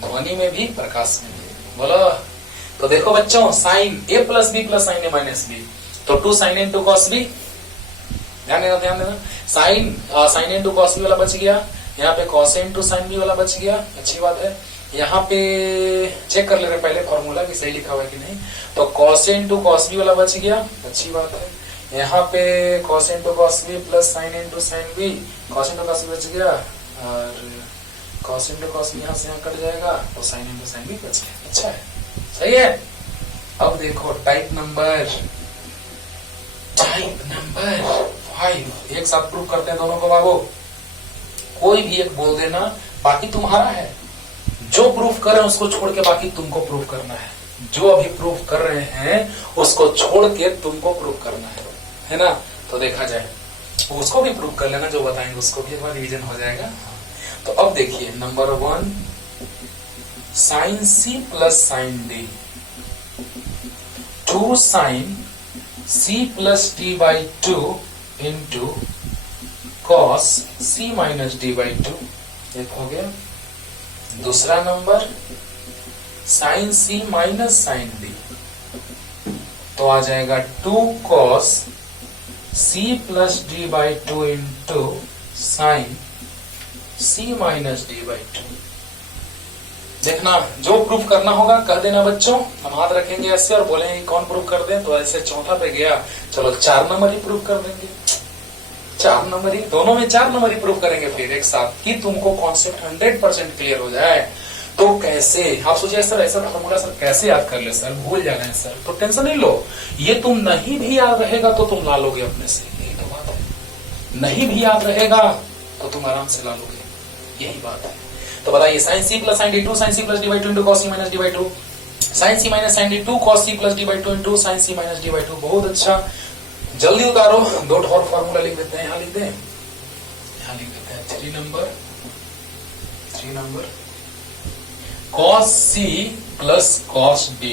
ध्वनि में भी प्रकाश में भी। बोलो, तो देखो बच्चों, sign A plus B plus sine A minus B, तो 2 साइन इंटू कॉस बी, ध्यान देना, साइन इंटू कॉस बी वाला बच गया, यहाँ पे कॉस इंटू साइन बी वाला बच गया, अच्छी बात है। यहाँ पे चेक कर ले रहे पहले फॉर्मूला कि सही लिखा हुआ है कि नहीं, तो कॉस इंटू कॉस बी वाला बच गया, अच्छी बात है। यहाँ पे cos into cos B plus sign into sign B, cos into cos B बच गया, और कॉस इंटू कॉस बी यहाँ से यहाँ कट जाएगा, तो साइन इंटू साइन बी बच गया, अच्छा है, सही है। अब देखो टाइप नंबर टाइप नंबर 5 एक साथ प्रूफ करते हैं दोनों को बाबू। कोई भी एक बोल देना, बाकी तुम्हारा है। जो प्रूफ कर रहे हैं उसको छोड़ के बाकी तुमको प्रूफ करना है। जो अभी प्रूफ कर रहे हैं उसको छोड़ के तुमको प्रूफ करना है ना। तो देखा जाए, उसको भी प्रूफ कर लेना, जो बताएंगे उसको भी एक बार रिवीजन हो जाएगा। तो अब देखिए number 1 sine C plus sine D, 2 sine C plus D by 2 into cos C minus D by 2, एक हो गया। दूसरा नंबर sine C minus sine D, तो आ जाएगा 2 cos C plus D by 2 into sine C minus D by 2। देखना, जो प्रूफ करना होगा कर देना बच्चों। हम हाथ रखेंगे ऐसे और बोलेंगे कौन प्रूफ कर दे, तो ऐसे चौथा पे गया, चलो 4 नंबर ही प्रूफ कर देंगे। 4 नंबर ही, दोनों में 4 नंबर ही प्रूफ करेंगे फिर एक साथ, कि तुमको कॉन्सेप्ट 100% क्लियर हो जाए। तो कैसे, आप सोचिए सर ऐसा फॉर्मूला सर कैसे याद कर ले सर, भूल जा रहे हैं सर, तो टेंशन नहीं लो। ये तुम नहीं भी याद रहेगा तो तुम ला लोगे अपने से, यही तो बात है। नहीं भी याद रहेगा तो तुम आराम से ला लोगे, यही बात है। तो बताइए sine C plus sine D 2 sine C plus D by 2 into cos C minus D by 2, sine C minus sine D 2 cos C plus D by 2 into sine C minus D by 2। बहुत अच्छा, जल्दी उतारो। 2 और formula लिख देते हैं, यहाँ लिख दें, यहाँ लिख देते हैं 3 number cos c plus cos d,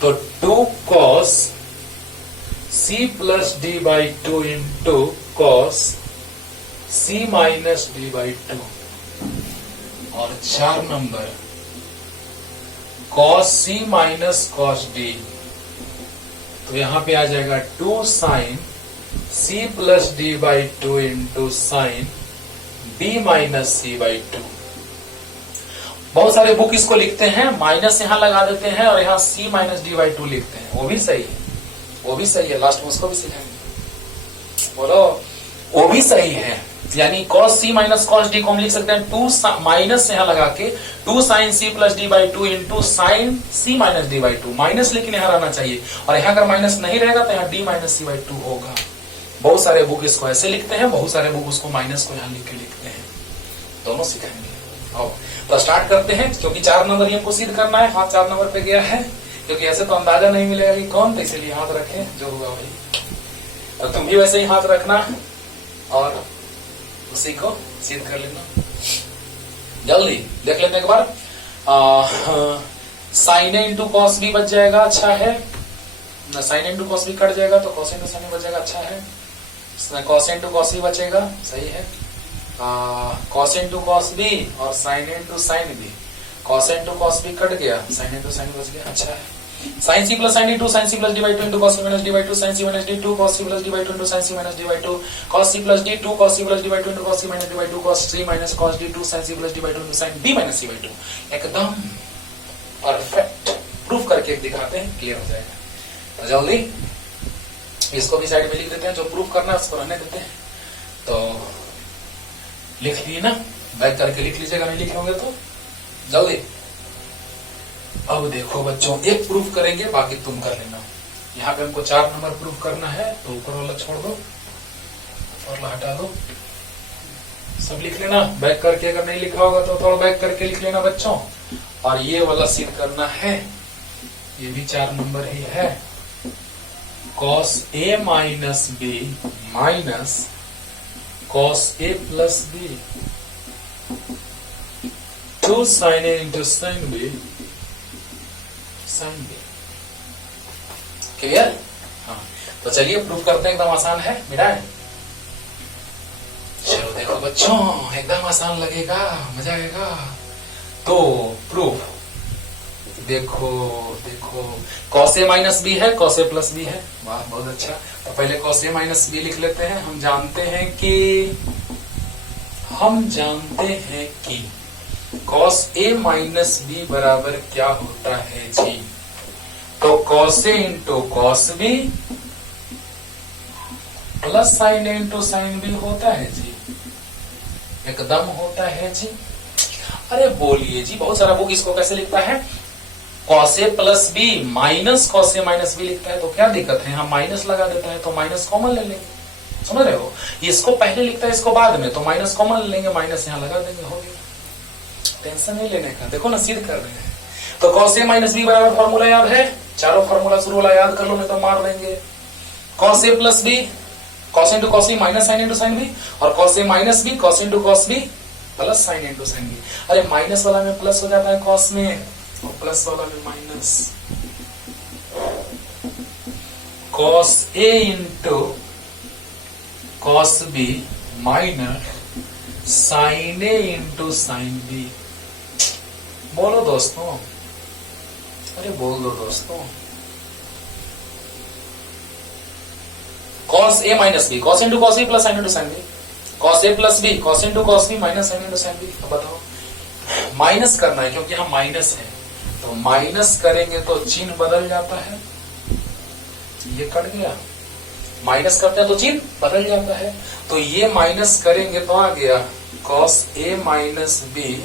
तो 2 cos c plus d by 2 into cos c minus d by 2। और 4 number cos c minus cos d, तो यहां पे आ जाएगा 2 sine c plus d by 2 into sine d minus c by 2। बहुत सारे book इसको लिखते हैं, माइनस यहां लगा देते हैं और यहां c माइनस डी बाई 2 लिखते हैं, वो भी सही है, वो भी सही है। लास्ट में उसको भी सिखाएंगे, बोलो वो भी सही है। यानी cos c minus cos d को हम लिख सकते हैं 2 माइनस यहां लगा के 2 sine c plus D by 2 into sine c minus D by 2। Minus लेकिन यहां रहना चाहिए, और यहां अगर माइनस नहीं रहेगा तो यहां d माइनस c बाई 2 होगा। बहुत सारे बुक इसको ऐसे लिखते हैं, बहुत सारे बुक उसको माइनस को यहां लिख के लिखते हैं, दोनों सिखाएंगे। तो स्टार्ट करते हैं, क्योंकि 4 नंबर ही हमको सिद्ध करना है। हाथ 4 नंबर पे गया है, क्योंकि ऐसे तो अंदाजा नहीं मिलेगा कि कौन, तो इसलिए हाथ रखें, जो होगा वही। तो तुम भी वैसे ही हाथ रखना और उसी को सिद्ध कर लेना। जल्दी देख लेते एक बार। Sine A into cos B बच जाएगा, अच्छा है। Sine into cos B cut जाएगा तो कॉस इंटू साइन बच जाएगा, अच्छा है। कॉस इंटू कॉस बी बचेगा, सही है। कॉस इंटू कॉस बी और sine into sign B, cos into cos B cut गया, साइन इंटू साइन बच गया, अच्छा है। Sine C plus sine D 2 sine C plus D by 2 into cos C minus D by 2 sine C minus D 2 cos C plus D by 2 into sine C minus D by 2 cos C plus D 2 cos C plus D by 2 into cos C minus D by 2 cos C minus cos D 2 sine C plus D by 2 into sine D minus C by 2। एकदम perfect proof करके दिखाते हैं, clear हो जाएगा। तो जल्दी इसको भी साइड में लिख देते हैं, जो प्रूफ करना है उसको रहने देते हैं। तो लिख लिए ना, बैक करके लिख लीजिएगा, नहीं लिख लोगे तो जल्दी। अब देखो बच्चों, एक प्रूफ करेंगे, बाकी तुम कर लेना। यहाँ पे हमको 4 नंबर प्रूफ करना है, तो ऊपर वाला छोड़ दो और हटा दो, सब लिख लेना बैक करके। अगर नहीं लिखा होगा तो थोड़ा बैक करके लिख लेना बच्चों। और ये वाला सिद्ध करना है, ये भी 4 नंबर ही है। cos a minus B minus cos a plus b, 2 sin a into sin b sin b। Clear? हाँ, तो चलिए प्रूफ करते हैं, एकदम आसान है, मिटाए। चलो देखो बच्चों, एकदम आसान लगेगा, मजा आएगा। तो प्रूफ देखो देखो, cos a माइनस बी है, cos a प्लस बी है, वाह बहुत अच्छा। तो पहले cos a माइनस बी लिख लेते हैं। हम जानते हैं कि cos a माइनस बी बराबर क्या होता है जी। तो cos a into cos b plus sin a into sin b होता है जी, एकदम होता है जी। अरे बोलिए जी, बहुत सारा बुक इसको कैसे लिखता है, cos A plus B minus cos A minus B लिखता है तो क्या दिक्कत है, यहाँ माइनस लगा देता है तो माइनस कॉमन ले लेंगे, समझ रहे हो। इसको पहले लिखता है इसको बाद में, तो माइनस कॉमन ले लेंगे, माइनस यहाँ लगा देंगे, हो गया, टेंशन नहीं लेने का। देखो ना सिद्ध कर रहे हैं। तो कॉस ए माइनस बी बराबर फॉर्मूला याद है, चारों फॉर्मूला शुरू वाला याद कर लो, नहीं तो मार देंगे। Cos A plus B cos into cos B minus sign into sign B, और cos A minus B cos into cos B plus sign into sign B. अरे माइनस वाला में प्लस हो जाता है कॉस में, और प्लस वाला में minus. Cos A into cos B minus sign A into sign B. बोलो दोस्तों, अरे बोल दो दोस्तों। Cos A minus B cos into cos B plus sign into sign B, cos A plus B cos into cos B minus sign into sign B. अब बताओ, minus करना है क्योंकि हम माइनस है, तो माइनस करेंगे तो चिन्ह बदल जाता है, ये कट गया। माइनस करते हैं तो चिन्ह बदल जाता है, तो ये माइनस करेंगे तो आ गया cos A minus B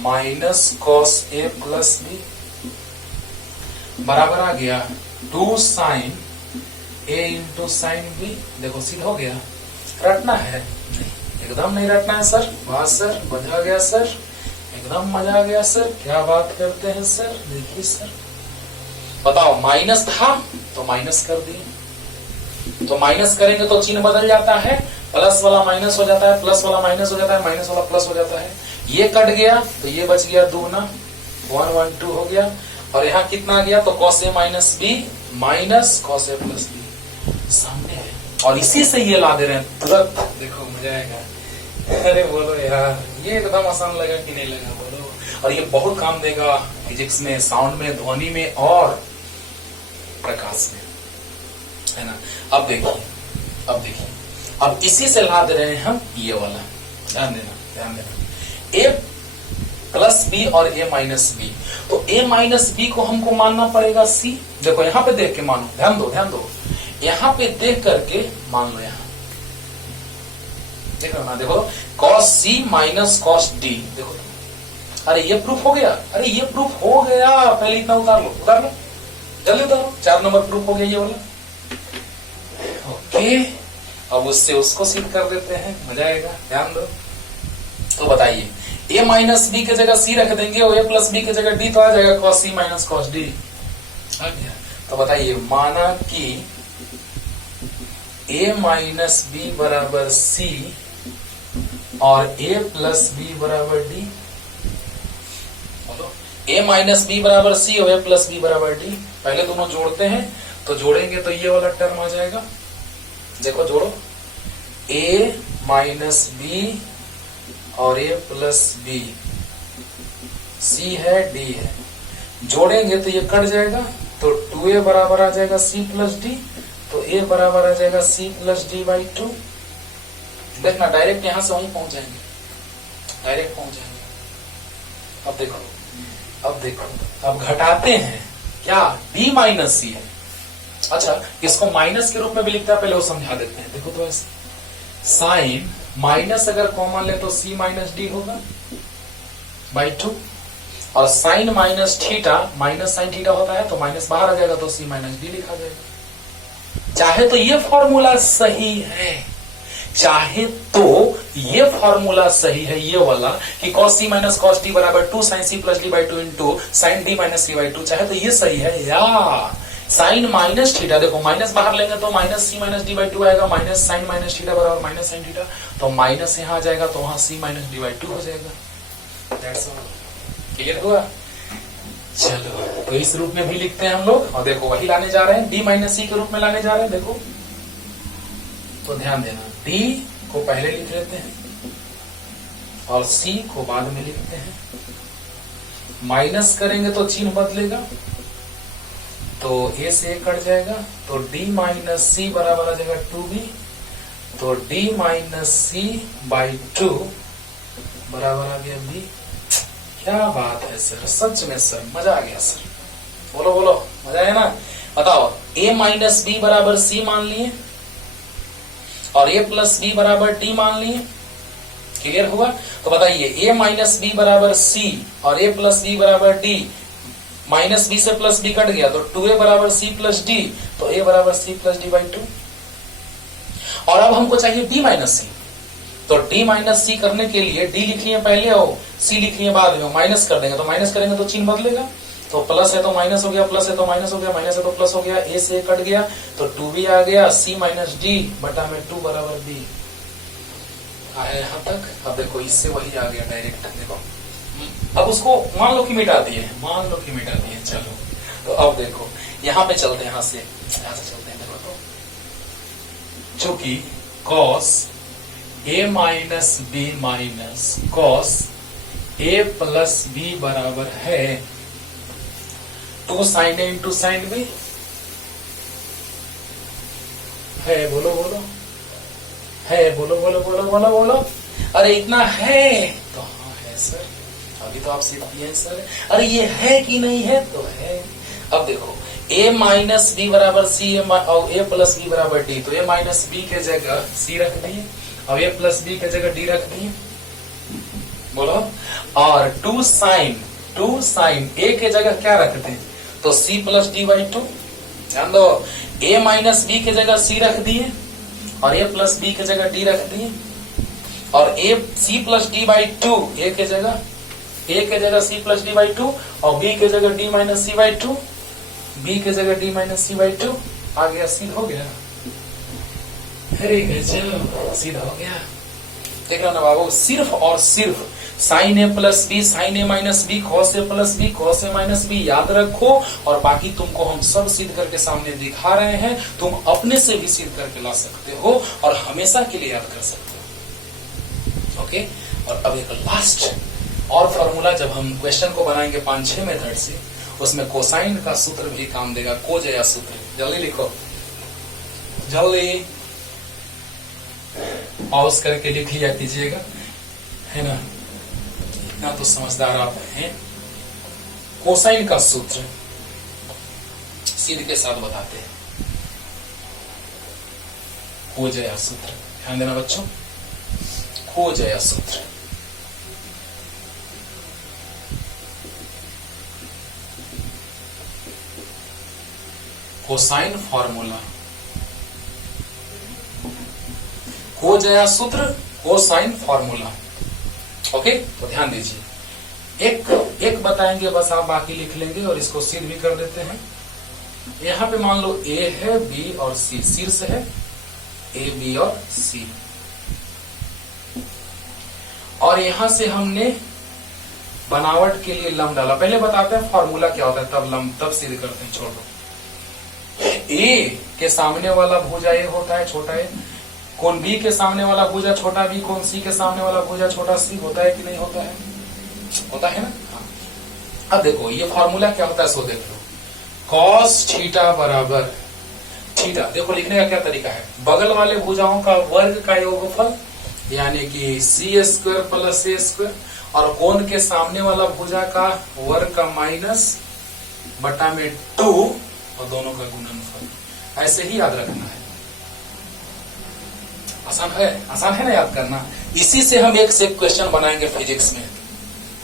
minus cos A plus B बराबर आ गया 2 sign A into sign B. देखो सिद्ध हो गया। रटना है एकदम नहीं रटना है सर, वाह सर, मजा आ गया सर, एकदम मजा आ गया सर, क्या बात करते हैं सर। देखिए सर, बताओ माइनस था तो माइनस कर दिए, तो माइनस करेंगे तो चिन्ह बदल जाता है, प्लस वाला माइनस हो जाता है, प्लस वाला माइनस हो जाता है, माइनस वाला प्लस हो जाता है। ये कट गया तो ये बच गया 2 ना, 1 1 2 हो गया। और यहाँ कितना आ गया, तो cos A minus B minus cos A plus B सामने है, और इसी से ये ला दे रहे हैं तुरंत। देखो मजा आएगा। अरे बोलो यार, ये एकदम आसान लगा कि नहीं लगा, बोलो। और ये बहुत काम देगा फिजिक्स में, साउंड में, ध्वनि में और प्रकाश में, है ना। अब देखिए, अब देखिए, अब इसी से ला दे रहे हैं हम ये वाला, ध्यान देना, ध्यान देना। ए प्लस बी और ए माइनस बी, तो ए माइनस बी को हमको मानना पड़ेगा सी। देखो यहाँ पे देख के मानो, ध्यान दो, ध्यान दो, यहाँ पे देख करके मान लो। यहाँ देखो ना, देखो cos C minus cos D, देखो। अरे ये प्रूफ हो गया, अरे ये प्रूफ हो गया। पहले इतना उतार लो, उतार लो, जल्दी उतारो। 4 नंबर प्रूफ हो गया ये वाला। ओके, अब उससे उसको सिद्ध कर देते हैं, मजा आएगा, ध्यान दो। तो बताइए, ए माइनस बी के जगह सी रख देंगे और ए प्लस बी के जगह डी, तो आ जाएगा cos C minus cos D, आ गया। तो बताइए, माना कि ए माइनस बी बराबर सी और ए प्लस बी बराबर डी। बोलो, ए माइनस बी बराबर सी और ए प्लस बी बराबर डी। पहले दोनों जोड़ते हैं, तो जोड़ेंगे तो ये वाला टर्म आ जाएगा। देखो जोड़ो, ए माइनस बी और ए प्लस बी, सी है डी है, जोड़ेंगे तो ये कट जाएगा, तो 2a बराबर आ जाएगा c प्लस डी, तो a बराबर आ जाएगा c प्लस डी बाई 2। देखना डायरेक्ट यहां से वहीं पहुंच जाएंगे, डायरेक्ट पहुंच जाएंगे। अब देखो, अब देखो, अब घटाते हैं क्या, d माइनस सी है। अच्छा, इसको माइनस के रूप में भी लिखता है, पहले वो समझा देते हैं। देखो तो ऐसे, साइन माइनस अगर कॉमन ले तो c माइनस डी होगा बाई 2, और sine minus theta minus sine theta होता है, तो माइनस बाहर आ जाएगा, तो c माइनस डी लिखा जाएगा। चाहे तो ये फॉर्मूला सही है, चाहे तो ये फॉर्मूला सही है, ये वाला कि cos c minus cos d बराबर 2 sin c plus D by 2 into sine D minus C by 2, चाहे तो ये सही है। या साइन माइनस थीटा, देखो माइनस बाहर लेंगे तो minus C minus D by 2 आएगा, माइनस साइन माइनस थीटा बराबर माइनस साइन थीटा, तो माइनस यहाँ आ जाएगा, तो वहां सी माइनस डी बाई 2 हो जाएगा। दैट्स ऑल, क्लियर हुआ। चलो, तो इस रूप में भी लिखते हैं हम लोग, और देखो वही लाने जा रहे हैं, डी माइनस सी के रूप में लाने जा रहे हैं। देखो तो ध्यान देना, डी को पहले लिख लेते हैं और सी को बाद में लिखते हैं। माइनस करेंगे तो चिन्ह बदलेगा, तो ए से ए कट जाएगा, तो d माइनस सी बराबर आ जाएगा 2b, तो d माइनस सी बाई 2 बराबर आ गया b। क्या बात है सर, सच में सर मजा आ गया सर, बोलो बोलो, मजा आया ना। बताओ, a माइनस बी बराबर सी मान लिए और a प्लस बी बराबर d मान लिए, क्लियर हुआ। तो बताइए, a माइनस बी बराबर सी और a प्लस बी बराबर d, माइनस बी से प्लस बी कट गया तो 2a बराबर सी प्लस डी, तो a बराबर सी प्लस डी बाई 2। और अब हमको चाहिए d माइनस सी, तो d माइनस सी करने के लिए d लिख लिए पहले और c लिख लिए बाद में, माइनस कर देंगे तो माइनस करेंगे तो चिन्ह बदलेगा, तो प्लस है तो माइनस हो गया, प्लस है तो माइनस हो गया, माइनस है तो प्लस हो गया, a से कट गया तो 2b आ गया, c माइनस डी बटा में 2 बराबर b आया यहां तक। अब देखो इससे वही आ गया डायरेक्ट, देखो अब उसको मान लो कि मिटा दिए, मान लो कि मिटा दिए, चलो तो अब देखो यहाँ पे चलते हैं, यहाँ से चलते हैं, देखो तो चूंकि cos a minus B minus cos a plus B बराबर है 2 sin a into sign B है, बोलो बोलो है, बोलो बोलो बोलो बोलो बोलो, अरे इतना है तो हाँ है सर, अभी तो आप सीख दिए सर, अरे ये है कि नहीं है तो है। अब देखो a माइनस बी बराबर सी और a प्लस बी बराबर डी, तो a माइनस बी के जगह c रख दिए और a प्लस बी के जगह d रख दिए, बोलो। और 2 साइन a के जगह क्या रखते हैं तो c प्लस डी बाई 2, ध्यान दो a माइनस बी के जगह c रख दिए और a प्लस बी के जगह d रख दिए, और c plus D by 2 a के जगह c प्लस डी बाई 2 और b के जगह d minus C by 2, b के जगह d माइनस सी बाई 2 आ गया, सीधा हो गया, अरे गजब सीधा हो गया। देख रहा ना बाबू, सिर्फ और सिर्फ sign A plus B sine A minus B cos A plus B cos A minus B याद रखो, और बाकी तुमको हम सब सिद्ध करके सामने दिखा रहे हैं, तुम अपने से भी सिद्ध करके ला सकते हो और हमेशा के लिए याद कर सकते हो। ओके, और अब एक लास्ट और फॉर्मूला जब हम क्वेश्चन को बनाएंगे 5-6 मेथड से, उसमें कोसाइन का सूत्र भी काम देगा, कोजेया सूत्र, जल्दी लिखो, जल्दी पॉज करके लिख लिया कीजिएगा, है ना, इतना तो समझदार आप हैं। कोसाइन का सूत्र सीध के साथ बताते हैं, कोजेया सूत्र, ध्यान देना बच्चों, कोजेया सूत्र। कोसाइन फॉर्मूला, कोजेया सूत्र, कोसाइन फॉर्मूला। ओके, तो ध्यान दीजिए, एक बताएंगे बस, आप बाकी लिख लेंगे और इसको सिद्ध भी कर देते हैं। यहां पे मान लो ए है, बी और सी, शीर्ष है ए बी और सी, और यहां से हमने बनावट के लिए लम डाला। पहले बताते हैं फॉर्मूला क्या होता है, तब लम, तब सिद्ध करते हैं। छोड़ो, ए के सामने वाला भुजा ए होता है, छोटा ए, कोण बी के सामने वाला भुजा छोटा बी, कोण सी के सामने वाला भुजा छोटा सी, होता है कि नहीं होता है, होता है ना। हाँ, अब देखो ये फॉर्मूला क्या होता है, सो देख लो, कॉस थीटा बराबर थीटा, देखो लिखने का क्या तरीका है, बगल वाले भुजाओं का वर्ग का योगफल यानी कि सी स्क्वायर प्लस ए स्क्वायर, और कोण के सामने वाला भुजा का वर्ग का माइनस बटा में 2 और दोनों का गुणनफल। ऐसे ही याद रखना है, आसान है ना याद करना। इसी से हम एक से एक क्वेश्चन बनाएंगे फिजिक्स में,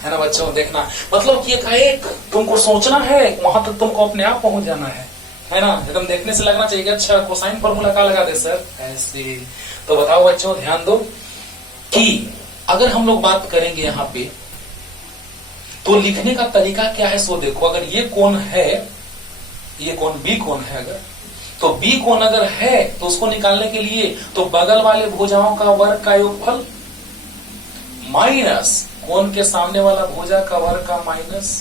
है ना बच्चों। देखना मतलब कि एक तुमको सोचना है, वहां तक तुमको अपने आप पहुंच जाना है ना। एकदम देखने से लगना चाहिए अच्छा कोसाइन फॉर्मूला का लगा दे सर ऐसे। तो बताओ बच्चों, ध्यान दो कि अगर हम लोग बात करेंगे यहाँ पे तो लिखने का तरीका क्या है, सो देखो। अगर ये कोण है, ये कोण बी कोण है, अगर तो बी कोण अगर है तो उसको निकालने के लिए तो बगल वाले भुजाओं का वर्ग का योगफल माइनस कोण के सामने वाला भुजा का वर्ग का माइनस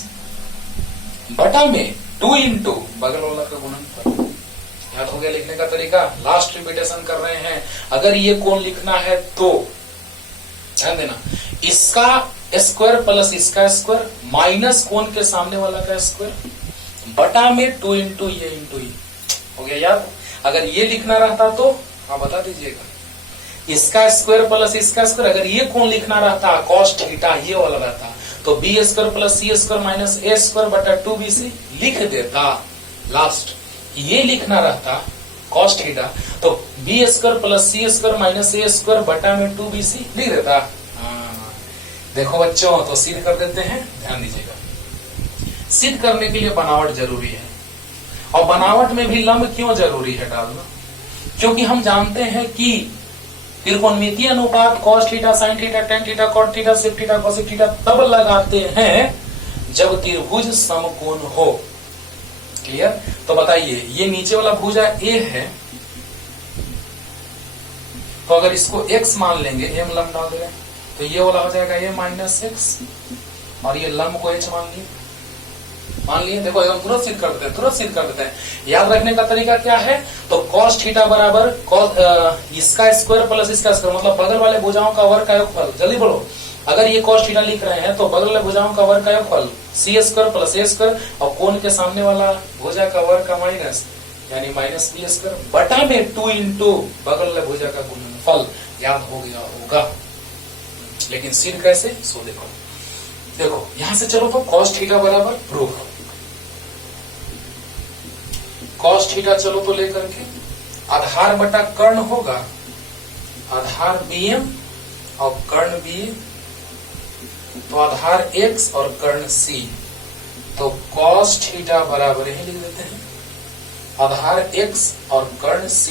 बटा में 2 इंटू बगल वाला का गुणनफल। याद हो गया लिखने का तरीका। लास्ट रिपीटेशन कर रहे हैं, अगर ये कोण लिखना है तो ध्यान देना, इसका स्क्वायर प्लस इसका स्क्वायर माइनस कोण के सामने वाला का स्क्वायर बटा में 2 इंटू ये इंटू ये। हो गया याद। अगर ये लिखना रहता तो आप बता दीजिएगा, इसका स्क्वायर प्लस इसका स्क्वायर, अगर ये कोण लिखना रहता कॉस थीटा ये वाला रहता तो B square plus C square minus A square बटा 2bc लिख देता। लास्ट ये लिखना रहता कॉस थीटा तो B square plus C square minus A square बटा में 2bc लिख देता। देखो बच्चों, तो सीध कर देते हैं, ध्यान दीजिएगा। सिद्ध करने के लिए बनावट जरूरी है। और बनावट में भी लंब क्यों जरूरी है डालना? क्योंकि हम जानते हैं कि त्रिकोणमितीय अनुपात cos theta sin theta tan theta cot theta sec theta cosec theta तब लगाते हैं जब त्रिभुज समकोण हो। क्लियर? तो बताइए, ये नीचे वाला भुजा ए है, तो अगर इसको x मान लेंगे, m लंब डाल देंगे, तो ये वाला हो जाएगा a माइनस एक्स, और ये लंब को h मान लिए। देखो एकदम तुरंत सिद्ध कर देते हैं। याद रखने का तरीका क्या है? तो cos थीटा बराबर इसका स्क्वायर प्लस इसका स्क्वायर, मतलब बगल वाले भुजाओं का वर्ग का योगफल। जल्दी बोलो, अगर ये cos थीटा लिख रहे हैं तो बगल वाले भुजाओं का वर्ग का योगफल सी स्क्वायर प्लस ए स्क्वायर, और कोण के सामने वाला भुजा का वर्ग का माइनस, यानी माइनस बी स्क्वायर बटा में 2 इंटू बगल वाले भुजा का गुणनफल। याद हो गया होगा। लेकिन सिद्ध कैसे? सो देखो यहां से चलो तो cos थीटा बराबर प्रूफ, cos थीटा चलो तो लेकर के आधार बटा कर्ण होगा, आधार bm और कर्ण b, तो आधार x और कर्ण c, तो cos थीटा बराबर यही लिख देते हैं आधार x और कर्ण c,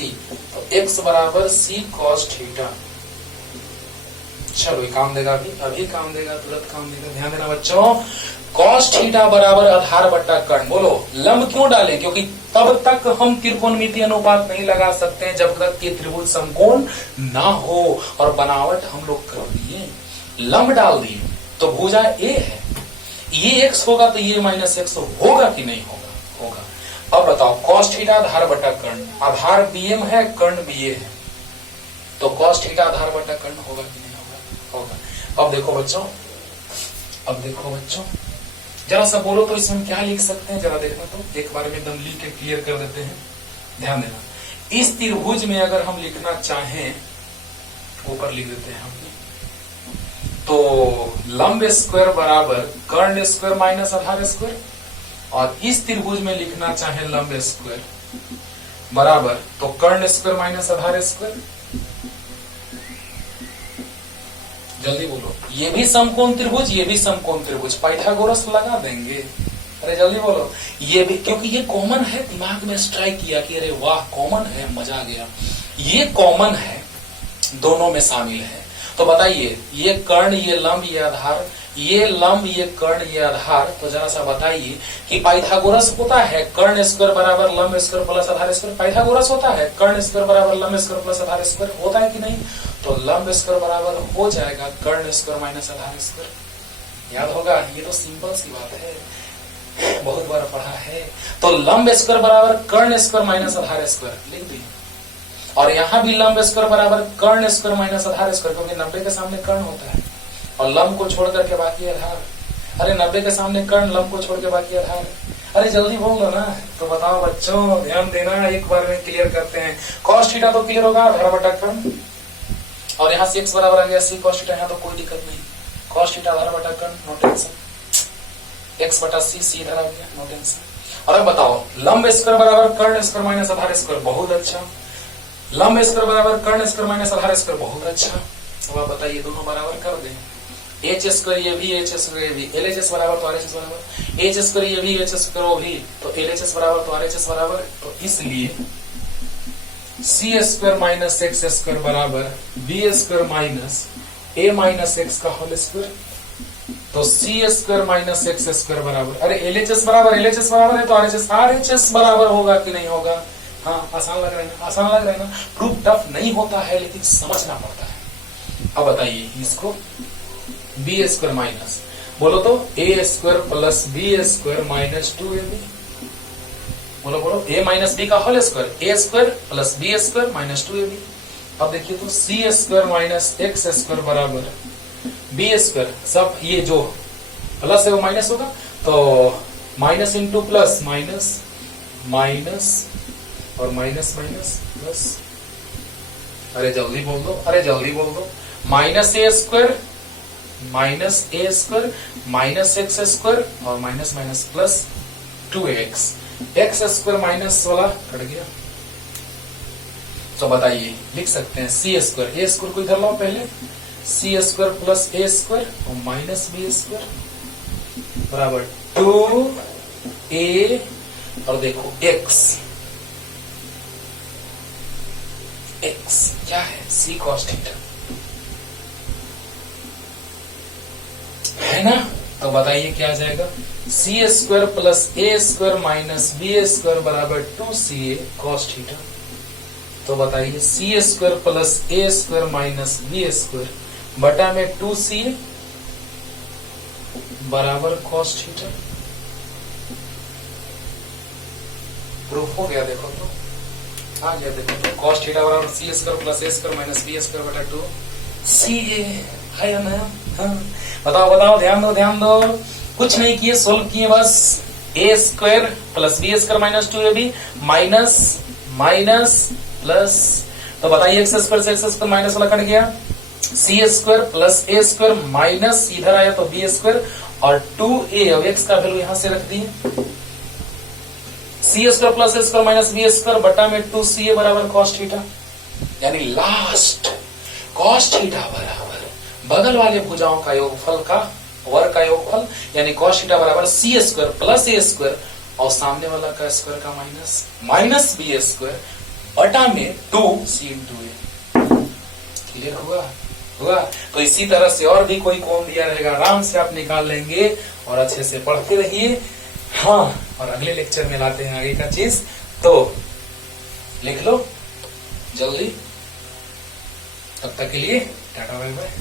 तो x बराबर c cos थीटा। चलो ये काम देगा, अभी काम देगा, तुरंत काम देगा। ध्यान देना बच्चों, cos थीटा बराबर आधार बट्टा कर्ण। बोलो लंब क्यों डालें? क्योंकि तब तक हम त्रिकोणमितीय अनुपात नहीं लगा सकते हैं जब तक कि त्रिभुज समकोण ना हो। और बनावट हम लोग कर दिए, लंब डाल दिए, तो भुजा ए है, ये x होगा तो ये माइनस एक्स होगा कि नहीं होगा? होगा। अब बताओ, cos थीटा आधार बट्टा कर्ण, आधार bm है, कर्ण ba है, तो cos थीटा आधार बट्टा कर्ण होगा कि नहीं होगा? अब देखो बच्चों, जरा सा बोलो तो इसमें क्या लिख सकते हैं, जरा देखना तो, एक बार में एकदम लिख के क्लियर कर देते हैं। ध्यान देना, इस त्रिभुज में अगर हम लिखना चाहें, ऊपर लिख देते हैं हम, तो लंब स्क्वायर बराबर कर्ण स्क्वायर माइनस आधार स्क्वायर, और इस त्रिभुज में लिखना चाहे लंब स्क्वायर बराबर तो कर्ण स्क्वायर माइनस आधार स्क्वायर। जल्दी बोलो, ये भी समकोण त्रिभुज, ये भी समकोण त्रिभुज, पाइथागोरस लगा देंगे। अरे जल्दी बोलो, ये भी, क्योंकि ये कॉमन है, दिमाग में स्ट्राइक किया कि अरे वाह कॉमन है, मजा आ गया, ये कॉमन है, दोनों में शामिल है। तो बताइए, ये कर्ण, ये लंब, ये आधार, ये लंब, ये कर्ण, ये आधार, तो जरा सा बताइए कि पाइथागोरस होता है कर्ण स्क्वायर बराबर लंब स्क्वायर प्लस आधार स्क्वायर, पाइथागोरस होता है कर्ण स्क्वायर बराबर लंब स्क्वायर प्लस आधार स्क्वायर, होता है कि नहीं? तो लंब स्क्वायर बराबर हो जाएगा कर्ण स्क्वायर माइनस आधार स्क्वायर। याद होगा, ये तो सिंपल सी बात है, बहुत बार पढ़ा है। तो लंब स्क्वायर बराबर कर्ण स्क्वायर माइनस आधार स्क्वायर लिख दी, और यहाँ भी लंब स्क्वायर बराबर कर्ण स्क्वायर माइनस आधार स्क्वायर, क्योंकि 90 के सामने कर्ण होता है और लंब को छोड़ करके बाकी आधार। अरे 90 के सामने कर्ण, लंब को छोड़ के बाकी आधार। अरे जल्दी बोल दो ना। तो बताओ बच्चों, ध्यान देना, एक बार में क्लियर करते हैं। cos थीटा तो क्लियर होगा, आधार बटा कर्ण, और यहाँ से x बराबर आ गया c cos थीटा, यहाँ तो कोई दिक्कत नहीं, cos थीटा आधार बटा कर्ण, नो टेंशन, x बटा c इधर आ गया, नो टेंशन। और अब बताओ, लंब स्क्वायर बराबर कर्ण स्क्वायर माइनस आधार स्क्वायर, बहुत अच्छा, लंब स्क्वायर बराबर कर्ण स्क्वायर माइनस आधार स्क्वायर, बहुत अच्छा। अब आप बताइए, दोनों बराबर कर दें, एच स्क्वायर ये भी, एच स्क्वायर ये भी, एल एच एस बराबर तो आर एच एस बराबर, एच स्क्वायर ये भी, एच स्क्वायर वो भी, तो एल एच एस बराबर तो आर एच एस बराबर। तो इसलिए सी स्क्वायर माइनस एक्स स्क्वायर बराबर बी स्क्वायर माइनस ए माइनस एक्स का होल स्क्वायर, तो C square minus X square बराबर, अरे एल एच एस बराबर है तो आर एच एस बराबर होगा कि नहीं होगा? हाँ, आसान लग रहा है ना, आसान लग रहा है ना। प्रूफ टफ नहीं होता है, लेकिन समझना पड़ता है। अब बताइए इसको, बी स्क्वायर माइनस, बोलो तो A square plus B square minus 2ab, बोलो ए माइनस बी का whole square, A square plus B square minus 2ab। अब देखिए तो C square minus X square बराबर बी स्क्वायर, सब ये जो प्लस है वो माइनस होगा, तो minus into plus minus, minus और माइनस माइनस प्लस, अरे जल्दी बोल दो, minus A square minus A square minus X square और minus minus plus 2x, x square minus वाला कट गया। तो बताइए, लिख सकते हैं सी स्क्वायर, ए स्क्वायर को इधर लाओ पहले, सी स्क्वायर प्लस ए स्क्वायर और माइनस बी स्क्वायर बराबर 2 ए और देखो एक्स, एक्स क्या है सी कॉस थीटा है ना। तो बताइए क्या आ जाएगा, सी square plus A square minus B square बराबर 2ca कॉस थीटा। तो बताइए सी square plus A square minus B square बटा में 2ca बराबर कॉस थीटा। प्रूफ हो गया, देखो तो आ गया, देखो तो कॉस थीटा बराबर सी square plus A square minus B square बटा 2ca है ना। हाँ। बताओ बताओ, ध्यान दो, कुछ नहीं किए, सोल्व किए बस। A square plus B square minus 2ab minus minus plus, तो बताइए एक्स स्क्वायर से एक्स स्क्वायर माइनस वाला कट गया, C square plus A square minus इधर आया तो बी स्क्वायर और 2a और एक्स का वैल्यू यहां से रख दिए, सी square plus A square minus B square बटा में 2ca बराबर कॉस थीटा, यानी लास्ट कॉस थीटा बराबर बगल वाले भुजाओं का योगफल का वर्ग का योगफल, यानी कॉस थीटा बराबर सी स्क्वायर प्लस ए स्क्वायर और सामने वाला का स्क्वायर का माइनस माइनस बी स्क्वायर बटा में 2c इंटू ए। क्लियर हुआ। तो इसी तरह से और भी कोई कोण दिया रहेगा, आराम से आप निकाल लेंगे और अच्छे से पढ़ते रहिए। हाँ, और अगले लेक्चर में लाते हैं आगे का चीज, तो लिख लो जल्दी। तब तक के लिए टाटा बाय बाय।